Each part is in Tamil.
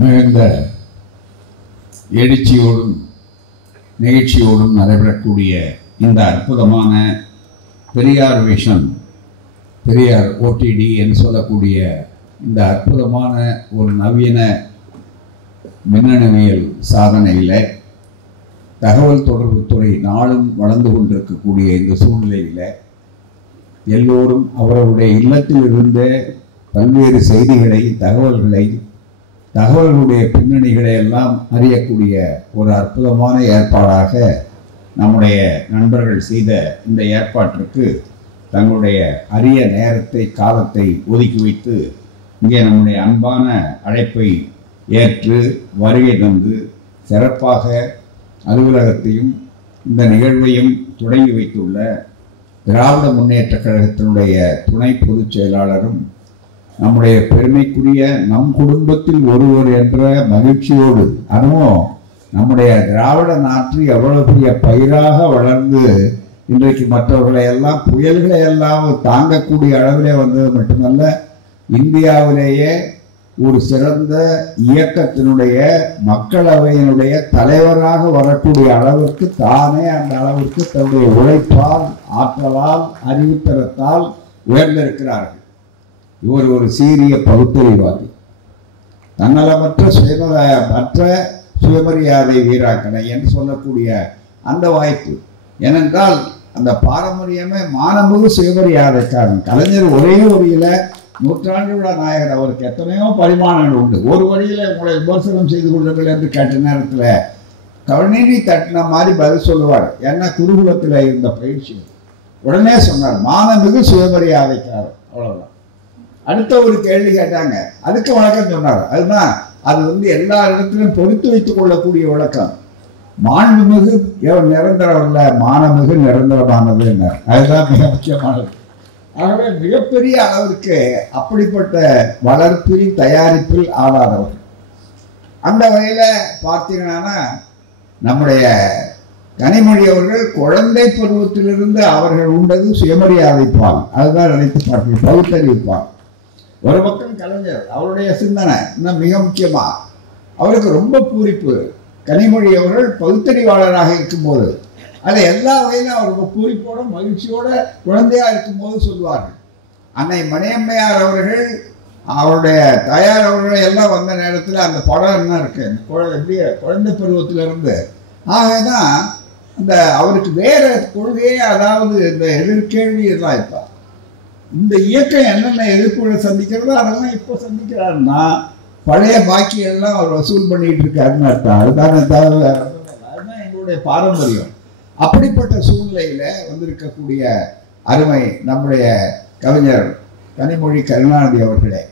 மிகுந்த எழுச்சியோடும் நிகழ்ச்சியோடும் நடைபெறக்கூடிய இந்த அற்புதமான பெரியார் விஷன், பெரியார் ஓடிடி என்று சொல்லக்கூடிய இந்த அற்புதமான ஒரு நவீன மின்னணுவியல் சாதனையில் தகவல் தொடர்புத்துறை நாளும் வளர்ந்து கொண்டிருக்கக்கூடிய இந்த சூழ்நிலையில் எல்லோரும் அவர்களுடைய இல்லத்தில் இருந்த பல்வேறு செய்திகளை, தகவல்களுடைய பின்னணிகளை எல்லாம் அறியக்கூடிய ஒரு அற்புதமான ஏற்பாடாக நம்முடைய நண்பர்கள் செய்த இந்த ஏற்பாட்டிற்கு தங்களுடைய அரிய நேரத்தை, காலத்தை ஒதுக்கி வைத்து இங்கே நம்முடைய அன்பான அழைப்பை ஏற்று வருகை தந்து சிறப்பாக அலுவலகத்தையும் இந்த நிகழ்வையும் தொடங்கி வைத்துள்ள திராவிட முன்னேற்ற கழகத்தினுடைய துணை பொதுச் செயலாளரும் நம்முடைய பெருமைக்குரிய நம் குடும்பத்தில் ஒருவர் என்ற மகிழ்ச்சியோடு, அதுவும் நம்முடைய திராவிட நாற்று எவ்வளவு பெரிய பயிராக வளர்ந்து இன்றைக்கு மற்றவர்களை எல்லாம், புயல்களை எல்லாம் தாங்கக்கூடிய அளவிலே வந்தது மட்டுமல்ல, இந்தியாவிலேயே ஒரு சிறந்த இயக்கத்தினுடைய மக்களவையினுடைய தலைவராக வரக்கூடிய அளவிற்கு தானே அந்த அளவிற்கு தன்னுடைய உழைப்பால், ஆற்றலால், அறிவுத்தரத்தால் உயர்ந்திருக்கிறார்கள். இவர் ஒரு சீரிய பகுத்தறிவாதி, தன்னலமற்ற சுயமரியாதை வீராக்கனை என்று சொல்லக்கூடிய அந்த வாய்ப்பு. ஏனென்றால் அந்த பாரம்பரியமே மானமிகு சுயமரியாதைக்காரன். கலைஞர் ஒரே வரியில நூற்றாண்டு விழா நாயகர், அவருக்கு எத்தனையோ பரிமாணங்கள் உண்டு. ஒரு வழியில் உங்களை விமர்சனம் செய்து கொள்ளுங்கள் என்று கேட்ட நேரத்தில் கவனீதி தட்டின மாதிரி பதில் சொல்லுவார். ஏன்னா குருகுலத்தில் இருந்த பயிற்சி. உடனே சொன்னார், மானமிகு சுயமரியாதைக்காரர், அவ்வளவுதான். அடுத்த ஒரு கேள்வி கேட்டாங்க, அதுக்கு வழக்கம் சொன்னார். அதுதான் அது எல்லா இடத்திலும் பொறுத்து வைத்துக் கொள்ளக்கூடிய விளக்கம். மாண்புமிகு நிரந்தரம் அல்ல, மானமிகு நிரந்தரமானது என்ன, அதுதான் மிக முக்கியமானது. ஆகவே மிகப்பெரிய அளவிற்கு அப்படிப்பட்ட வளர்ப்பில், தயாரிப்பில் ஆளாதவர். அந்த வகையில பார்த்தீங்கன்னா நம்முடைய கனிமொழி அவர்கள் குழந்தை பருவத்திலிருந்து அவர்கள் உண்டது சுயமரியாதை பால். அதுதான் நினைத்து பார்க்க பகுத்தறிவிப்பார். ஒரு பக்கம் கலைஞர், அவருடைய சிந்தனை இன்னும் மிக முக்கியமா, அவருக்கு ரொம்ப பூரிப்பு. கனிமொழி அவர்கள் பகுத்தறிவாளராக இருக்கும்போது அதை எல்லா வகையிலும் அவர் பூரிப்போட மகிழ்ச்சியோட குழந்தையா இருக்கும்போது சொல்லுவார்கள். அன்னை மணியம்மையார் அவர்கள், அவருடைய தாயார் அவர்கள் எல்லாம் வந்த நேரத்தில் அந்த படம் என்ன இருக்கு, குழந்தை பருவத்திலிருந்து. ஆகதான் அந்த அவருக்கு வேற கொள்கையே, அதாவது இந்த எதிர்கேள்வி எல்லாம் இப்போ இந்த இயக்கம் என்னென்ன எதிர்ப்புகளை சந்திக்கிறதோ அதெல்லாம் இப்போ சந்திக்கிறாருன்னா பழைய பாக்கியெல்லாம் அவர் வசூல் பண்ணிட்டு இருக்காருன்னு அர்த்தம். அதுதானே தவிர அதுதான் எங்களுடைய பாரம்பரியம். அப்படிப்பட்ட சூழ்நிலையில வந்திருக்கக்கூடிய அருமை நம்முடைய கவிஞர் கனிமொழி கருணாநிதி அவர்களே,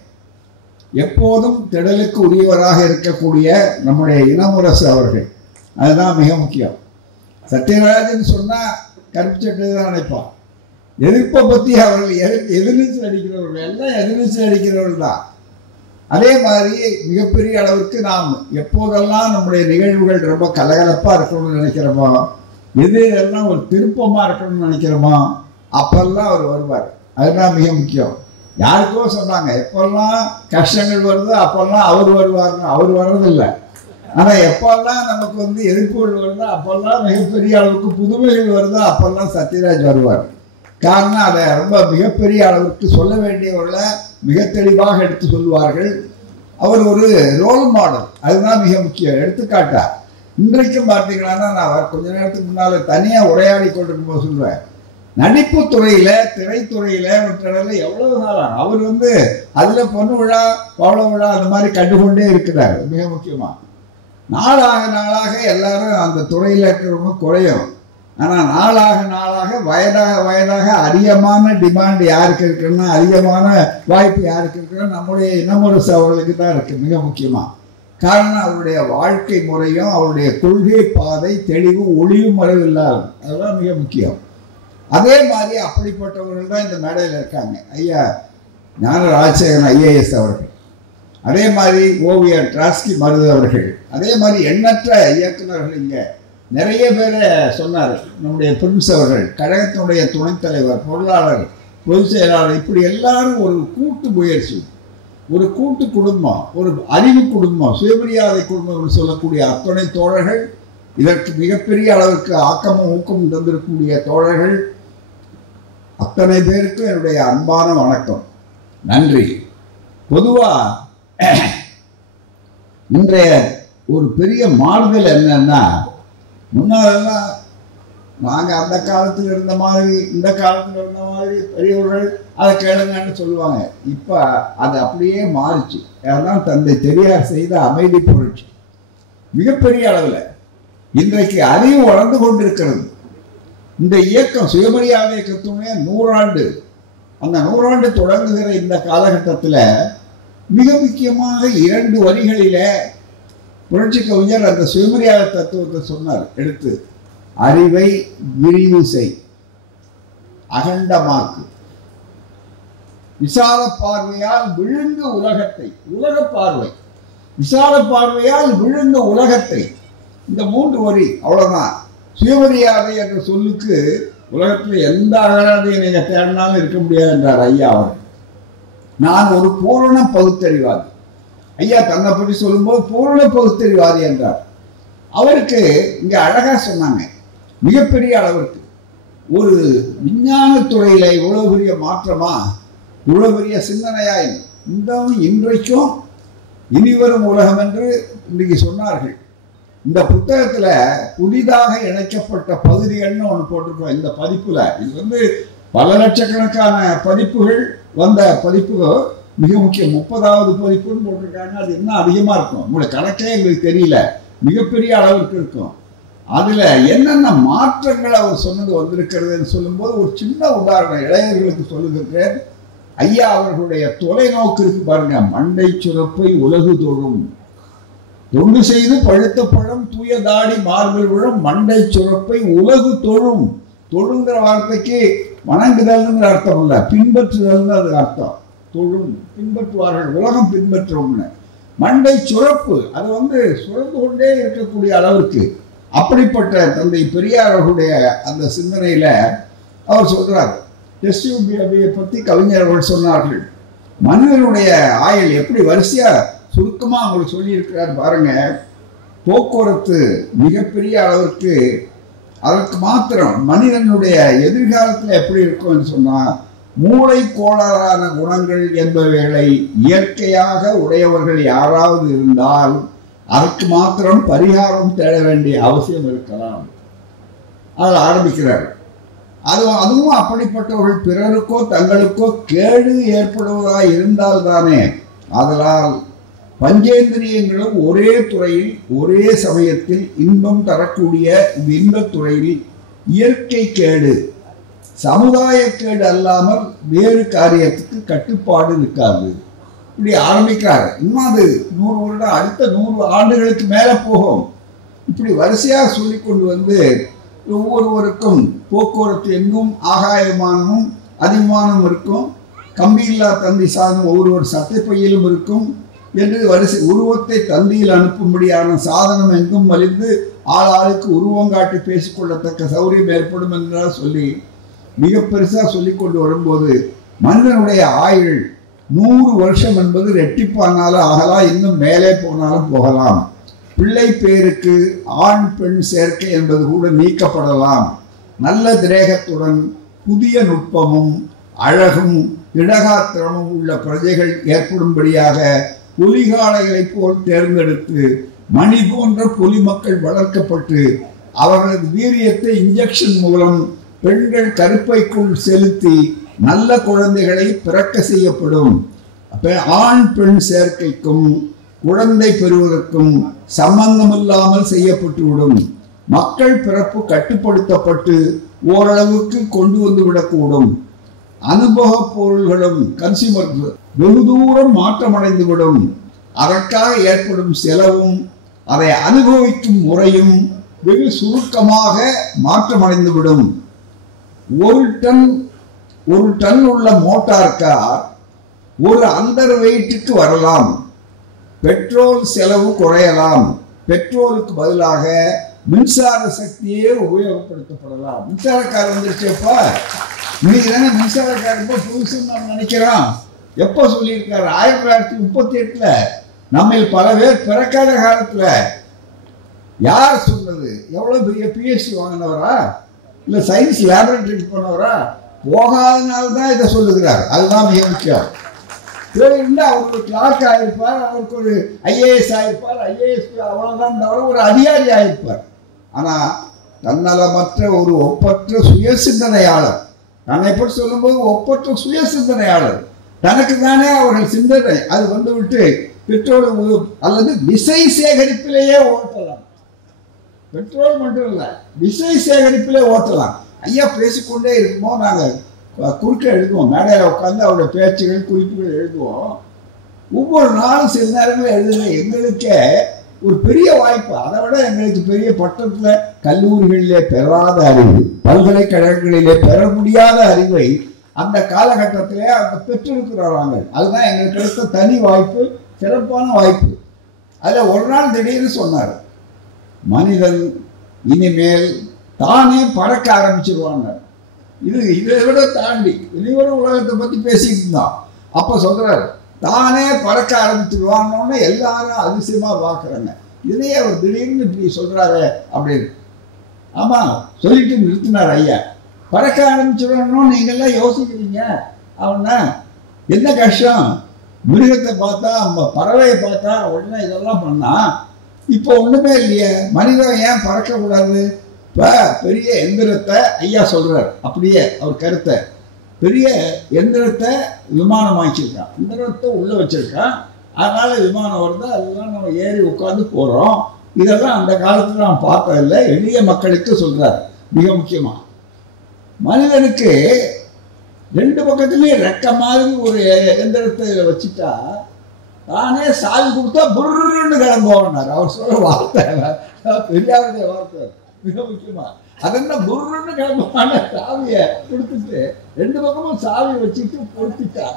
எப்போதும் திடலுக்கு உரியவராக இருக்கக்கூடிய நம்முடைய இனமுரசு அவர்கள், அதுதான் மிக முக்கியம். சத்யராஜன் சொன்னா கருப்பு சட்டை தான் நினைப்பான். எதிர்ப்பை பற்றி அவர்கள் எதிர்நீச்சல் அடிக்கிறவர்கள், எல்லாம் எதிர்நீச்சல் அடிக்கிறவர்கள் தான். அதே மாதிரி மிகப்பெரிய அளவுக்கு நாம் எப்போதெல்லாம் நம்முடைய நிகழ்வுகள் ரொம்ப கலகலப்பா இருக்கணும்னு நினைக்கிறோமோ, எது எல்லாம் ஒரு திருப்பமா இருக்கணும்னு நினைக்கிறோமோ, அப்பெல்லாம் அவர் வருவார். அதுதான் மிக முக்கியம். யாருக்கோ சொன்னாங்க, எப்பெல்லாம் கஷ்டங்கள் வருதோ அப்பெல்லாம் அவர் வருவார்னு. அவர் வர்றதில்லை. ஆனா எப்பெல்லாம் நமக்கு எதிர்ப்புகள் வருதோ அப்பெல்லாம் மிகப்பெரிய அளவுக்கு புதுமைகள் வருதோ அப்பெல்லாம் சத்யராஜ் வருவார். காரணம் அதை ரொம்ப மிகப்பெரிய அளவுக்கு சொல்ல வேண்டியவர்களை மிக தெளிவாக எடுத்து சொல்லுவார்கள். அவர் ஒரு ரோல் மாடல், அதுதான் மிக முக்கியம். எடுத்துக்காட்டா இன்றைக்கும் பார்த்தீங்கன்னா, நான் கொஞ்ச நேரத்துக்கு முன்னால தனியா உரையாடி கொண்டிருக்கும்போது சொல்லுவேன், நடிப்பு துறையில, திரைத்துறையில மற்றவர்கள எவ்வளவு நாளாக அவர் அதுல பொண்ணு விழா, பவள விழா அந்த மாதிரி கண்டுகொண்டே இருக்கிறார். மிக முக்கியமா நாளாக நாளாக எல்லாரும் அந்த துறையில இருக்கிறவங்க குறையும். ஆனால் நாளாக நாளாக வயதாக அதிகமான டிமாண்ட் யாருக்கு இருக்குன்னா, அதிகமான வாய்ப்பு யாருக்கு இருக்குன்னா நம்முடைய இனமுரசு அவர்களுக்கு தான் இருக்கு. மிக முக்கியமா காரணம் அவருடைய வாழ்க்கை முறையும், அவருடைய கொள்கை பாதை தெளிவு, ஒளிவு மறைவு இல்லாது. அதுதான் மிக முக்கியம். அதே மாதிரி அப்படிப்பட்டவர்கள் தான் இந்த மேடையில் இருக்காங்க. ஐயா ஞான ராஜசேகரன் IAS அவர்கள், அதே மாதிரி ஓவியர் டிராஸ்கி மருது அவர்கள், அதே மாதிரி எண்ணற்ற இயக்குநர்கள் இங்கே நிறைய பேரை சொன்னார். நம்முடைய பிரின்ஸ் அவர்கள், கழகத்தினுடைய துணைத் தலைவர், பொருளாளர், பொதுச் செயலாளர், இப்படி எல்லாரும் ஒரு கூட்டு முயற்சி. ஒரு கூட்டு குடும்பம், ஒரு அறிவு குடும்பம், சுயமரியாதை குடும்பம் என்று சொல்லக்கூடிய அத்தனை தோழர்கள், இதற்கு மிகப்பெரிய அளவுக்கு ஆக்கமும் ஊக்கமும் தந்திருக்கக்கூடிய தோழர்கள் அத்தனை பேருக்கும் என்னுடைய அன்பான வணக்கம், நன்றி. பொதுவா இன்றைய ஒரு பெரிய மாறுதல் என்னன்னா, முன்னாலெல்லாம் நாங்கள் அந்த காலத்தில் இருந்த மாதிரி இந்த காலத்தில் இருந்த மாதிரி பெரியவர்கள் அதை கேளுங்கன்னு சொல்லுவாங்க. இப்போ அது அப்படியே மாறிச்சு. அதனால் தந்தை பெரியார் செய்த அமைதி புரட்சி மிகப்பெரிய அளவில் இன்றைக்கு அறிவு வளர்ந்து கொண்டிருக்கிறது. இந்த இயக்கம் சுயமரியாதை இயக்கத்துடைய 100 ஆண்டு, அந்த 100 ஆண்டு தொடங்குகிற இந்த காலகட்டத்தில் மிக முக்கியமாக 2 வரிகளில புரட்சி கவிஞர் அந்த சுயமரியாதை தத்துவத்தை சொன்னார். எடுத்து அறிவை விரிவு செய், அகண்டமாக்கு, விசால பார்வையால் விழுங்க உலகத்தை. உலக பார்வை, விசால பார்வையால் விழுங்க உலகத்தை. இந்த 3 வரி அவ்வளவுதான். சுயமரியாதை என்ற சொல்லுக்கு உலகத்தில் எந்த அகராதையை நீங்க தேடினாலும் இருக்க முடியாது என்றார் ஐயா அவர். நான் ஒரு பூரண பகுத்தறிவாதி. ஐயா தன்னை பற்றி சொல்லும்போது பூரண பகுத்தறிவாதி என்றார். அவருக்கு இங்க அழகா சொன்னாங்க, மிகப்பெரிய அளவிற்கு ஒரு விஞ்ஞான துறையில இவ்வளவு பெரிய மாற்றமா, இவ்வளவு பெரிய சிந்தனையா இந்த இன்றைக்கும் இனிவரும் உலகம் என்று இன்றைக்கு சொன்னார்கள். இந்த புத்தகத்துல புதிதாக இணைக்கப்பட்ட பகுதிகள்னு ஒன்று போட்டிருக்கோம். இந்த பதிப்புல இது பல லட்சக்கணக்கான பதிப்புகள் வந்த பதிப்புகள் மிக முக்கியம். 30வது பதிப்புன்னு போட்டிருக்காங்க. அது இன்னும் அதிகமா இருக்கும், உங்களுடைய கணக்கே எங்களுக்கு தெரியல, மிகப்பெரிய அளவுக்கு இருக்கும். அதுல என்னென்ன மாற்றங்கள் அவர் சொன்னது வந்திருக்கிறதுன்னு சொல்லும்போது ஒரு சின்ன உதாரணம் இளைஞர்களுக்கு சொல்லுகிறேன். ஐயா அவர்களுடைய தொலைநோக்கு இருக்கு பாருங்க. மண்டை சுரப்பை உலகு தொழும், தொண்டு செய்து பழுத்த பழம் தூய தாடி மார்பில் விழும், மண்டை சுரப்பை உலகு தொழும். தொழுங்கிற வார்த்தைக்கு வணங்குதல்ங்கிற அர்த்தம் இல்ல, பின்பற்றுதல்னு அது அர்த்தம். தொழும், பின்பற்றுவார்கள், உலகம் பின்பற்றும்னு. மண்டை சுரப்பு அது சுரந்து கொண்டே இருக்கக்கூடிய அளவுக்கு அப்படிப்பட்ட தந்தை பெரியார் அவர்களுடைய அந்த சிந்தனையில அவர் சொல்றார். டெஸ்ட் பத்தி கவிஞர்கள் சொன்னார்கள். மனிதனுடைய ஆயுள் எப்படி வரிசையா சுருக்கமா அவங்களுக்கு சொல்லி இருக்கிறார் பாருங்க. போக்குவரத்து மிகப்பெரிய அளவிற்கு, அதற்கு மாத்திரம் மனிதனுடைய எதிர்காலத்தில் எப்படி இருக்கும்னு சொன்னா, மூளை கோளாறான குணங்கள் என்பவைகளை இயற்கையாக உடையவர்கள் யாராவது இருந்தால் அதற்கு மாத்திரம் பரிகாரம் தேட வேண்டிய அவசியம் இருக்கலாம். அதில் ஆரம்பிக்கிறார். அதுவும் அப்படிப்பட்டவர்கள் பிறருக்கோ தங்களுக்கோ கேடு ஏற்படுவதாக இருந்தால் தானே. அதனால் பஞ்சேந்திரியங்களும் ஒரே துறையில் ஒரே சமயத்தில் இன்பம் தரக்கூடிய இந்த இன்பத் துறையில் இயற்கை கேடு, சமுதாய கேடு அல்லாமல் வேறு காரியத்துக்கு கட்டுப்பாடு இருக்காது. இப்படி ஆரம்பிக்கிறார். இன்னும் அது 100 வருடம், அடுத்த 100 ஆண்டுகளுக்கு மேல போகும். இப்படி வரிசையா சொல்லி கொண்டு ஒவ்வொருவருக்கும் போக்குவரத்து எங்கும் ஆகாய விமானமும் அதிகமானம் இருக்கும், கம்பியில்லா தந்தி சாதனம் ஒவ்வொரு சட்டை பையிலும் இருக்கும் என்று வரிசை உருவத்தை தந்தியில் அனுப்பும்படியான சாதனம் எங்கும் மலிந்து ஆளுக்கு உருவம் காட்டி பேசிக்கொள்ளத்தக்க சௌரியம் ஏற்படும் என்றால் சொல்லி மிக பெருசா சொல்லி கொண்டு வரும்போது மனிதனுடைய ஆயுள் 100 வருஷம் என்பது ரெட்டிப்பானாலும் ஆகலாம், இன்னும் மேலே போனாலும் போகலாம். பிள்ளை பேருக்கு ஆண் பெண் சேர்க்கை என்பது கூட நீக்கப்படலாம். நல்ல திரேகத்துடன் புதிய நுட்பமும் அழகும் திடகாத்திரமும் உள்ள பிரஜைகள் ஏற்படும்படியாக புலிகாளைகளை போல் தேர்ந்தெடுத்து மணி போன்ற புலி மக்கள் வளர்க்கப்பட்டு அவர்களது வீரியத்தை இன்ஜெக்ஷன் மூலம் பெண்கள் கருப்பைக்குள் செலுத்தி நல்ல குழந்தைகளை பிறக்க செய்யப்படும். அப்ப ஆண் பெண் சேர்க்கைக்கும் குழந்தை பெறுவதற்கும் சம்பந்தமில்லாமல் செய்யப்பட்டுவிடும். மக்கள் பிறப்பு கட்டுப்படுத்தப்பட்டு ஓரளவுக்கு கொண்டு வந்து விடக்கூடும். அனுபவ பொருள்களும் கன்சியூமர் வெகு தூரம் மாற்றமடைந்துவிடும். அதற்காக ஏற்படும் செலவும் அதை அனுபவிக்கும் முறையும் வெகு சுருக்கமாக மாற்றமடைந்துவிடும். ஒரு டன் உள்ள மோட்டார் கார் ஒரு அண்டர் வெயிட்டுக்கு வரலாம். பெட்ரோல் செலவு குறையலாம். பெட்ரோலுக்கு பதிலாக மின்சார சக்தியே உபயோகப்படுத்தப்படலாம். மின்சார கார் வந்துருச்சேப்பா, இன்னைக்கு தானே மின்சார கார் ரொம்ப புதுசுன்னு நம்ம நினைக்கிறோம். எப்போ சொல்லியிருக்காரு? 1938 நம்ம பல பேர் பிறக்காத காலத்துல. யார் சொன்னது? எவ்வளவு பெரிய PhD வாங்கினவரா இல்ல சயின்ஸ் லேபரட்டரிக்கு போனவரா? போகாதனால்தான் இதை சொல்லுகிறார். அதுதான் மிக முக்கியம். அவருக்கு ஒரு கிளார்க் ஆயிருப்பார், அவருக்கு ஒரு IAS ஆயிருப்பார், IAS அவ்வளவுதான் தவிர ஒரு அதிகாரி ஆயிருப்பார். ஆனா தன்னலமற்ற ஒரு ஒப்பற்ற சுய சிந்தனையாளர். தன்னை பற்றி சொல்லும்போது ஒப்பற்ற சுய சிந்தனையாளர். தனக்கு தானே அவர்கள் சிந்தனை அது வந்து விட்டு பெட்ரோல் அல்லது விசை சேகரிப்பிலேயே ஓட்டலாம். பெட்ரோல் மட்டும் இல்ல, விசை சேகரிப்பிலே ஓட்டலாம். ஐயா பேசிக்கொண்டே இருக்கும்போது நாங்கள் குறுக்க எழுதுவோம். மேடையில் உட்காந்து அவருடைய பேச்சுகள் குறிப்புகள் எழுதுவோம். ஒவ்வொரு நாளும் சில நேரங்களில் எழுதுகிற எங்களுக்கே ஒரு பெரிய வாய்ப்பு. அதை விட எங்களுக்கு பெரிய பட்டத்தில் கல்லூரிகளிலே பெறாத அறிவு, பல்கலைக்கழகங்களிலே பெற முடியாத அறிவை அந்த காலகட்டத்திலே அவங்க பெற்றிருக்கிறாங்க. அதுதான் எங்களுக்கு கிடைத்த தனி வாய்ப்பு, சிறப்பான வாய்ப்பு. அதில் ஒரு நாள் திடீர்னு சொன்னார், மனிதன் இனிமேல் தானே பறக்க ஆரம்பிச்சிருவாங்க. இதை விட தாண்டி இனிவர உலகத்தை பற்றி பேசிட்டு இருந்தான். அப்போ சொல்றாரு, தானே பறக்க ஆரம்பிச்சிருவாங்கன்னு எல்லாரும் அதிசயமா பார்க்குறாங்க. இதையே அவர் திடீர்னு இப்படி சொல்றாரு அப்படின்னு. ஆமா, சொல்லிட்டு நிறுத்தினார் ஐயா. பறக்க ஆரம்பிச்சிடணும் நீங்கள்லாம் யோசிக்கிறீங்க. அவனா என்ன கஷ்டம்? மிருகத்தை பார்த்தா, பறவையை பார்த்தா உடனே இதெல்லாம் பண்ணா. இப்போ ஒண்ணுமே இல்லையே, மனிதன் ஏன் பறக்கக்கூடாது? இப்போ பெரிய எந்திரத்தை ஐயா சொல்றார், அப்படியே அவர் கருத்தை. பெரிய எந்திரத்தை விமானமாக்கியிருக்கான், எந்திரத்தை உள்ள வச்சிருக்கான். அதனால விமானம் வருது, அதெல்லாம் நம்ம ஏறி உட்காந்து போறோம். இதெல்லாம் அந்த காலத்துல நான் பார்த்ததில்லை. எளிய மக்களுக்கு சொல்றாரு. மிக முக்கியமா மனிதனுக்கு ரெண்டு பக்கத்துலயும் ரெக்க மாதிரி ஒரு எந்திரத்தை வச்சுட்டா தானே சாவி கொடுத்தா புருன்னு கிளம்புவார். அவர் சொல்ற வார்த்தை, பெரியாருடைய வார்த்தை. மிக முக்கியமா அதென்ன புருன்னு கிளம்புவான சாவியை கொடுத்துட்டு ரெண்டு பக்கமும் சாவி வச்சுட்டு பொறுத்துட்டா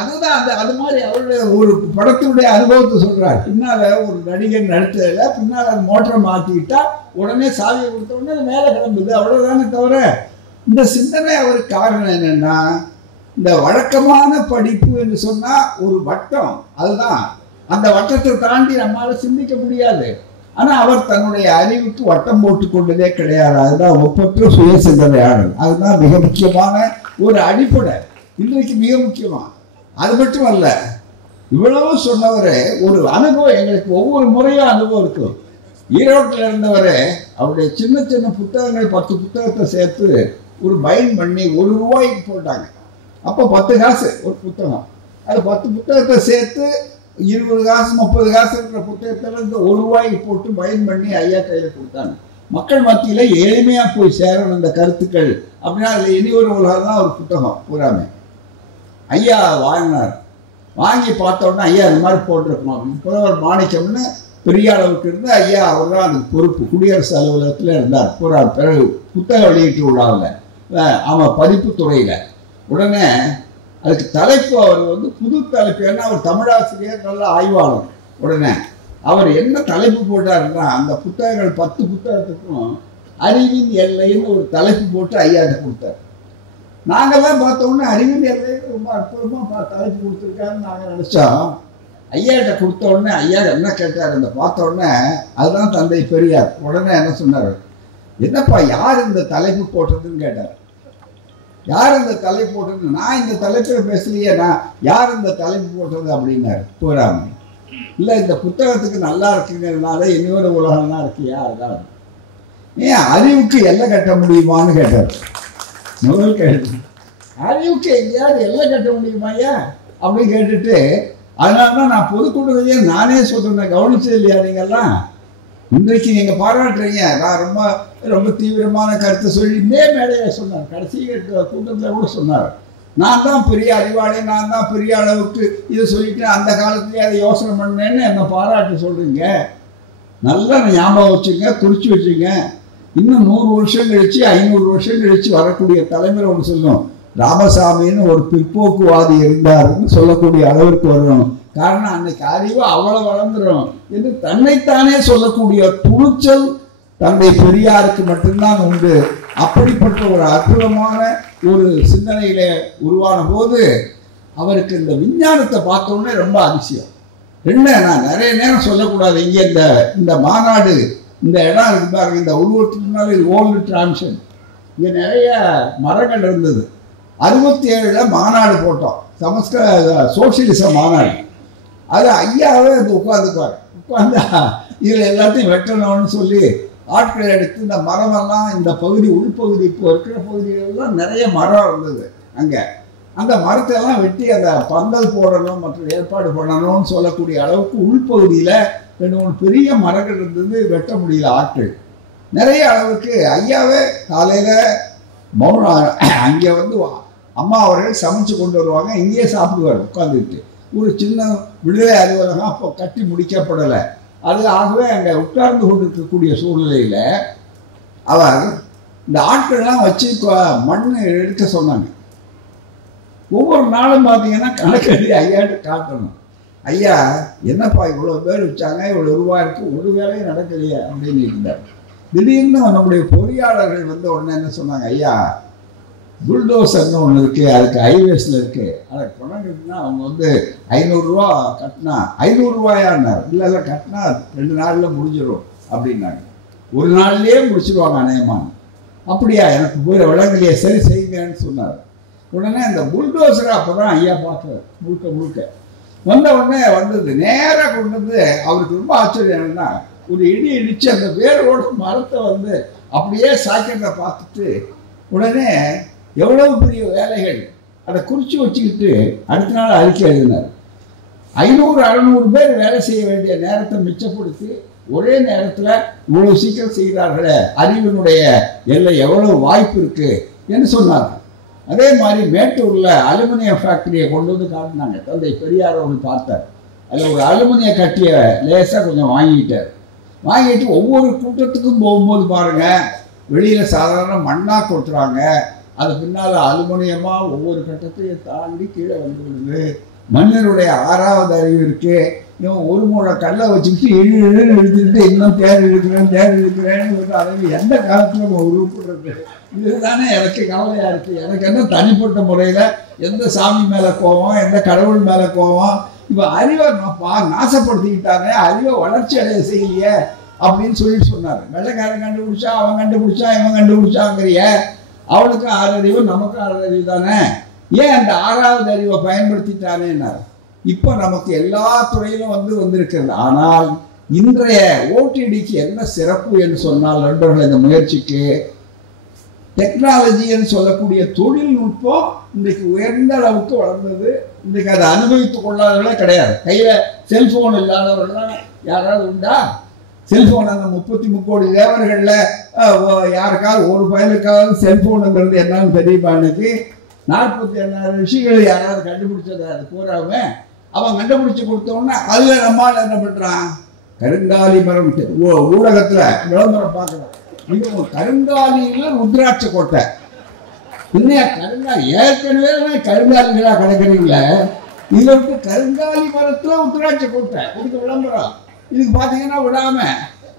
அதுதான் அது மாதிரி அவருடைய ஒரு படத்தினுடைய அனுபவத்தை சொல்றாரு. பின்னால ஒரு நடிகர் நடித்ததுல பின்னால அது மோட்டரை மாத்திக்கிட்டா உடனே சாவியை கொடுத்த உடனே மேலே கிளம்புது. அவ்வளவுதானே தவிர இந்த சிந்தனை அவருக்கு காரணம் என்னன்னா, இந்த வழக்கமான படிப்பு என்று சொன்னா ஒரு வட்டம், அதுதான். அந்த வட்டத்தை தாண்டி நம்மளால சிந்திக்க முடியாது. ஆனா அவர் தன்னுடைய அறிவுக்கு வட்டம் போட்டுக் கொண்டதே கிடையாது. அதுதான் ஒப்பற்ற சுய சிந்தனையாளர். அதுதான் மிக முக்கியமான ஒரு அடிப்படை இன்றைக்கு, மிக முக்கியமா. அது மட்டும் அல்ல, இவ்வளவு சொன்னவரே ஒரு அனுபவம் எங்களுக்கு ஒவ்வொரு முறையும் அனுபவம் இருக்கும். ஈரோட்டில் இருந்தவரே அவருடைய சின்ன சின்ன புத்தகங்கள் 10 புத்தகத்தை சேர்த்து ஒரு பைண்ட் பண்ணி ₹1 போட்டாங்க. அப்போ 10 காசு ஒரு புத்தகம். அது 10 புத்தகத்தை சேர்த்து 20 காசு 30 காசு இருக்கிற புத்தகத்தில் இருந்து ₹1 போட்டு பைண்ட் பண்ணி ஐயா கையில் கொடுத்தாங்க. மக்கள் மத்தியில் எளிமையாக போய் சேரணும் இந்த கருத்துக்கள் அப்படின்னா. அதில் இனி ஒரு உலகம் தான் ஒரு புத்தகம் பூராமே. ஐயா வாங்கினார். வாங்கி பார்த்த உடனே ஐயா இந்த மாதிரி போட்டிருக்கணும் அப்படின்னு புலவர் மாணிக்கம்னு பெரிய அளவுக்கு இருந்து ஐயா அவர் தான் அதுக்கு பொறுப்பு. குடியரசு அலுவலகத்தில் இருந்தார் பூரா. பிறகு புத்தக வெளியீட்டு விழாவில் அவன் பதிப்பு துறையில். உடனே அதுக்கு தலைப்பு அவர் வந்து புது தலைப்பு, ஏன்னா அவர் தமிழாசிரியர், நல்ல ஆய்வாளர். உடனே அவர் என்ன தலைப்பு போட்டாருன்னா, அந்த புத்தகங்கள் 10 புத்தகத்துக்கும் அறிவின் எல்லைன்னு ஒரு தலைப்பு போட்டு ஐயாட்ட கொடுத்தார். நாங்கள்லாம் பார்த்தோன்னே அறிவின் எல்லை ரொம்ப அற்புதமாக தலைப்பு கொடுத்துருக்காருன்னு நாங்கள் நினச்சோம். ஐயாட்ட கொடுத்த உடனே ஐயா என்ன கேட்டார், இந்த பார்த்த உடனே அதுதான் தந்தை பெரியார். உடனே என்ன சொன்னார், என்னப்பா யார் இந்த தலைப்பு போட்டதுன்னு கேட்டார். யார் இந்த தலைப்பு போட்டது? நான் இந்த தலைப்பில் பேசலையே, நான் யார் இந்த தலைப்பு போட்டது அப்படின்னாரு போராம. இல்லை இந்த புத்தகத்துக்கு நல்லா இருக்குங்கிறதுனால இன்னொரு உலகம்லாம் இருக்கியா, அதுதான். ஏன் அறிவுக்கு எல்லை கட்ட முடியுமான்னு கேட்டார். முதல் கேள்வி, அறிவுக்கு எங்கேயாவது எல்லை கட்ட முடியுமாயா அப்படின்னு கேட்டுட்டு, அதனால தான் நான் பொதுக்கூட்டத்தையே நானே சொல்றேன். கவனிச்சது இல்லையா நீங்கள்லாம்? இன்றைக்கு நீங்க பாராட்டுறீங்க. நான் ரொம்ப ரொம்ப தீவிரமான கருத்தை சொல்லி இதே மேடையை சொன்னார். கடைசி கூட்டத்தில் கூட சொன்னார், நான் தான் பெரிய அறிவாளி, நான் தான் பெரிய அளவுக்கு இதை சொல்லிட்டு அந்த காலத்திலேயே அதை யோசனை பண்ணேன்னு என்னை பாராட்டு சொல்றீங்க. நல்லா ஞாபகம் வச்சுங்க, குறிச்சு வச்சுங்க. இன்னும் 100 வருஷம் கழிச்சு 500 வருஷம் கழிச்சு வரக்கூடிய தலைமுறை ஒன்று சொல்லும், ராமசாமின்னு ஒரு பிற்போக்குவாதி இருந்தாருன்னு சொல்லக்கூடிய அளவிற்கு வரணும். காரணம் அன்னைக்கு அறிவு அவ்வளவு வளர்ந்துடும் என்று தன்னைத்தானே சொல்லக்கூடிய துணிச்சல் தந்தை பெரியாருக்கு மட்டும்தான் உண்டு. அப்படிப்பட்ட ஒரு அற்புதமான ஒரு சிந்தனையில உருவான போது அவருக்கு இந்த விஞ்ஞானத்தை பார்த்தோன்னே ரொம்ப அதிசயம். என்ன, நான் நிறைய நேரம் சொல்லக்கூடாது, இங்கே இந்த மாநாடு இந்த இடம் இருக்கு பாருங்க, இந்த உருவத்துக்கு முன்னாடி ஓல்டு டிரான்ஷன், இங்கே நிறைய மரங்கள் இருந்தது. 67 மாநாடு போட்டோம், சோசியலிச மாநாடு. அது ஐயாவே உட்காந்துக்குவார். உட்காந்து இதில் எல்லாத்தையும் வெட்டணும்னு சொல்லி ஆட்கள் எடுத்து இந்த மரமெல்லாம், இந்த பகுதி உள்பகுதி இப்போ இருக்கிற பகுதிகளெல்லாம் நிறைய மரம் இருந்தது. அங்கே அந்த மரத்தை எல்லாம் வெட்டி அந்த பந்தல் போடணும் மற்றும் ஏற்பாடு பண்ணணும்னு சொல்லக்கூடிய அளவுக்கு உள்பகுதியில் 2-3 பெரிய மரங்கள் இருந்தது. வெட்ட முடியல ஆட்கள் நிறைய அளவுக்கு. ஐயாவே காலையில் அங்கே வந்து அம்மா அவர்கள் சமைச்சு கொண்டு வருவாங்க, இங்கேயே சாப்பிடுவார் உட்காந்துக்கிட்டு. ஒரு சின்ன விடுதலை அலுவலகம் அப்போ கட்டி முடிக்கப்படலை. அது ஆகவே அங்கே உட்கார்ந்து கொண்டிருக்கக்கூடிய சூழ்நிலையில் அவர் இந்த ஆட்கள்லாம் வச்சு மண் எடுக்க சொன்னாங்க. ஒவ்வொரு நாளும் பார்த்தீங்கன்னா கணக்கெடுத்து ஐயாட்டு காட்டணும். ஐயா என்னப்பா இவ்வளோ பேர் வச்சாங்க, இவ்வளோ ரூபா இருக்குது, ஒரு வேலையும் நடக்கலையே அப்படின்னு இருந்தார். திடீர்னு நம்முடைய பொறியாளர்கள் வந்து உடனே என்ன சொன்னாங்க, ஐயா புல்டோசர்னு ஒன்று இருக்குது, அதுக்கு ஹைவேஸில் இருக்குது, அதை கொண்டாந்துட்டுனா அவங்க வந்து 500 ரூபா கட்டினா 500 ரூபாயான்னார். இல்லை கட்டினா 2 நாளில் முடிஞ்சிடும் அப்படின்னாங்க. ஒரு நாள்லேயே முடிச்சிடுவாங்க அநேகமான. அப்படியா, எனக்கு போய் விளங்கலையே, சரி செய்யுங்கன்னு சொன்னார். உடனே அந்த புல்டோசரை அப்போ தான் ஐயா பார்த்தார். முழுக்க வந்த உடனே வந்தது நேராக கொண்டு வந்து, அவருக்கு ரொம்ப ஆச்சரியம் என்னன்னா, ஒரு இடி இடித்து அந்த வேரோட மரத்தை வந்து அப்படியே சாய்க்கிறத பார்த்துட்டு உடனே எவ்வளவு பெரிய வேலைகள் அதை குறித்து வச்சுக்கிட்டு அடுத்த நாள் அறிக்கை எழுதினார். 500-600 பேர் வேலை செய்ய வேண்டிய நேரத்தை மிச்சப்படுத்தி ஒரே நேரத்தில் இவ்வளவு சீக்கிரம் செய்கிறார்களே, அறிவினுடைய எல்லை எவ்வளவு வாய்ப்பு இருக்கு என்று சொன்னார். அதே மாதிரி மேட்டூரில் அலுமினியம் ஃபேக்டரியை கொண்டு வந்து காட்டினாங்க. தந்தை பெரியார் அவர்கள் பார்த்தார். அதில் ஒரு அலுமினிய கட்டியை லேசாக கொஞ்சம் வாங்கிட்டு ஒவ்வொரு கூட்டத்துக்கும் போகும்போது பாருங்க, வெளியில் சாதாரண மண்ணாக கொட்டுறாங்க, அது பின்னால் அலுமினியமாக ஒவ்வொரு கட்டத்தையும் தாண்டி கீழே வந்துவிடுது. மனிதனுடைய 6வது அறிவு இருக்கு. இவன் ஒரு முறை கல்லை வச்சுக்கிட்டு இழுத்துக்கிட்டு இன்னும் தேர் இழுக்கிறேன்னு ஒரு அறிவு எந்த காலத்தில் நம்ம உருப்படுறது? இதுதானே எனக்கு கவலையாக இருக்குது. எனக்கு என்ன தனிப்பட்ட முறையில் எந்த சாமி மேலே கோவம், எந்த கடவுள் மேலே கோவம், இப்போ அறிவை நாசப்படுத்திக்கிட்டாங்க, அறிவை வளர்ச்சி அடைய செய்யலையே அப்படின்னு சொன்னார். வெள்ளைக்காரன் கண்டுபிடிச்சா, அவன் கண்டுபிடிச்சா, இவன் கண்டுபிடிச்சாங்கிறிய, அவளுக்கு 6 அறிவு, நமக்கு 6 அறிவு தானே, ஏன் அந்த 6வது அறிவை பயன்படுத்திட்டானேன்னார். இப்போ நமக்கு எல்லா துறையிலும் வந்திருக்கிறது. ஆனால் இன்றைய ஓடிடிக்கு என்ன சிறப்பு என்று சொன்னால், நண்பர்கள், இந்த முயற்சிக்கு டெக்னாலஜின்னு சொல்லக்கூடிய தொழில்நுட்பம் இன்றைக்கு உயர்ந்த அளவுக்கு வளர்ந்தது. இன்றைக்கு அதை அனுபவித்துக் கொள்ளாதவர்களே கிடையாது. கையில் செல்போன் இல்லாதவர்கள்லாம் யாராவது உண்டா? செல்போன் அந்த 33 கோடி தேவர்களில் யாருக்காவது ஒரு பயலுக்காவது செல்போனுங்கிறது என்னன்னு தெரியுமா? இன்னைக்கு 47,000 விஷயங்கள் யாராவது கண்டுபிடிச்சது அது பூராம அவன் கண்டுபிடிச்சு கொடுத்தோன்னா அதில் நம்மால் என்ன பண்ணுறான்? கருங்காலி மரம் ஊடகத்தில் விளம்பரம் பார்க்குறோம். இது கருங்காலியில் ருத்ராட்ச கோட்டை. இன்னும் கருங்காலி ஏற்கனவே கருங்காலிகளாக கிடைக்கிறீங்களே, இதில் வந்து கருங்காலி மரத்தில் ருத்ராட்ச கோட்டை இதுக்கு விளம்பரம். இதுக்கு பார்த்தீங்கன்னா விடாம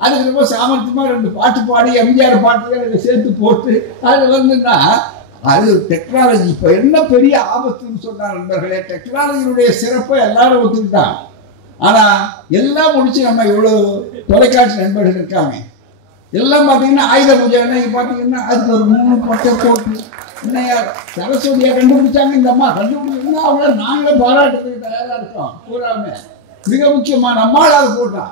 அதுக்கு ரொம்ப சாமர்த்தியமாக 2 பாட்டு பாடி எம்ஜிஆர் பாட்டுகள் சேர்த்து போட்டு அதில் வந்துன்னா அது டெக்னாலஜி. இப்போ என்ன பெரிய ஆபத்துன்னு சொன்னார் நண்பர்களே, டெக்னாலஜியுடைய சிறப்பை எல்லாரும் ஒத்துக்கிட்டாங்க. ஆனால் எல்லாம் முடிச்சு நம்ம இவ்வளோ தொலைக்காட்சி நண்பர்கள் இருக்காங்க, எல்லாம் பார்த்தீங்கன்னா ஆயுத பூஜை இன்னைக்கு பார்த்தீங்கன்னா அதுக்கு ஒரு 3 பட்டை போட்டு இன்னையா சரஸ்வதியை கண்டுபிடிச்சாங்க. இந்த அம்மா கண்டுபிடிச்சிருந்தா அவங்கள நாங்களே பாராட்டுறதுக்கு தயாராக இருக்கோம். பூராமே மிக முக்கியமாக நம்மால் அது போட்டான்.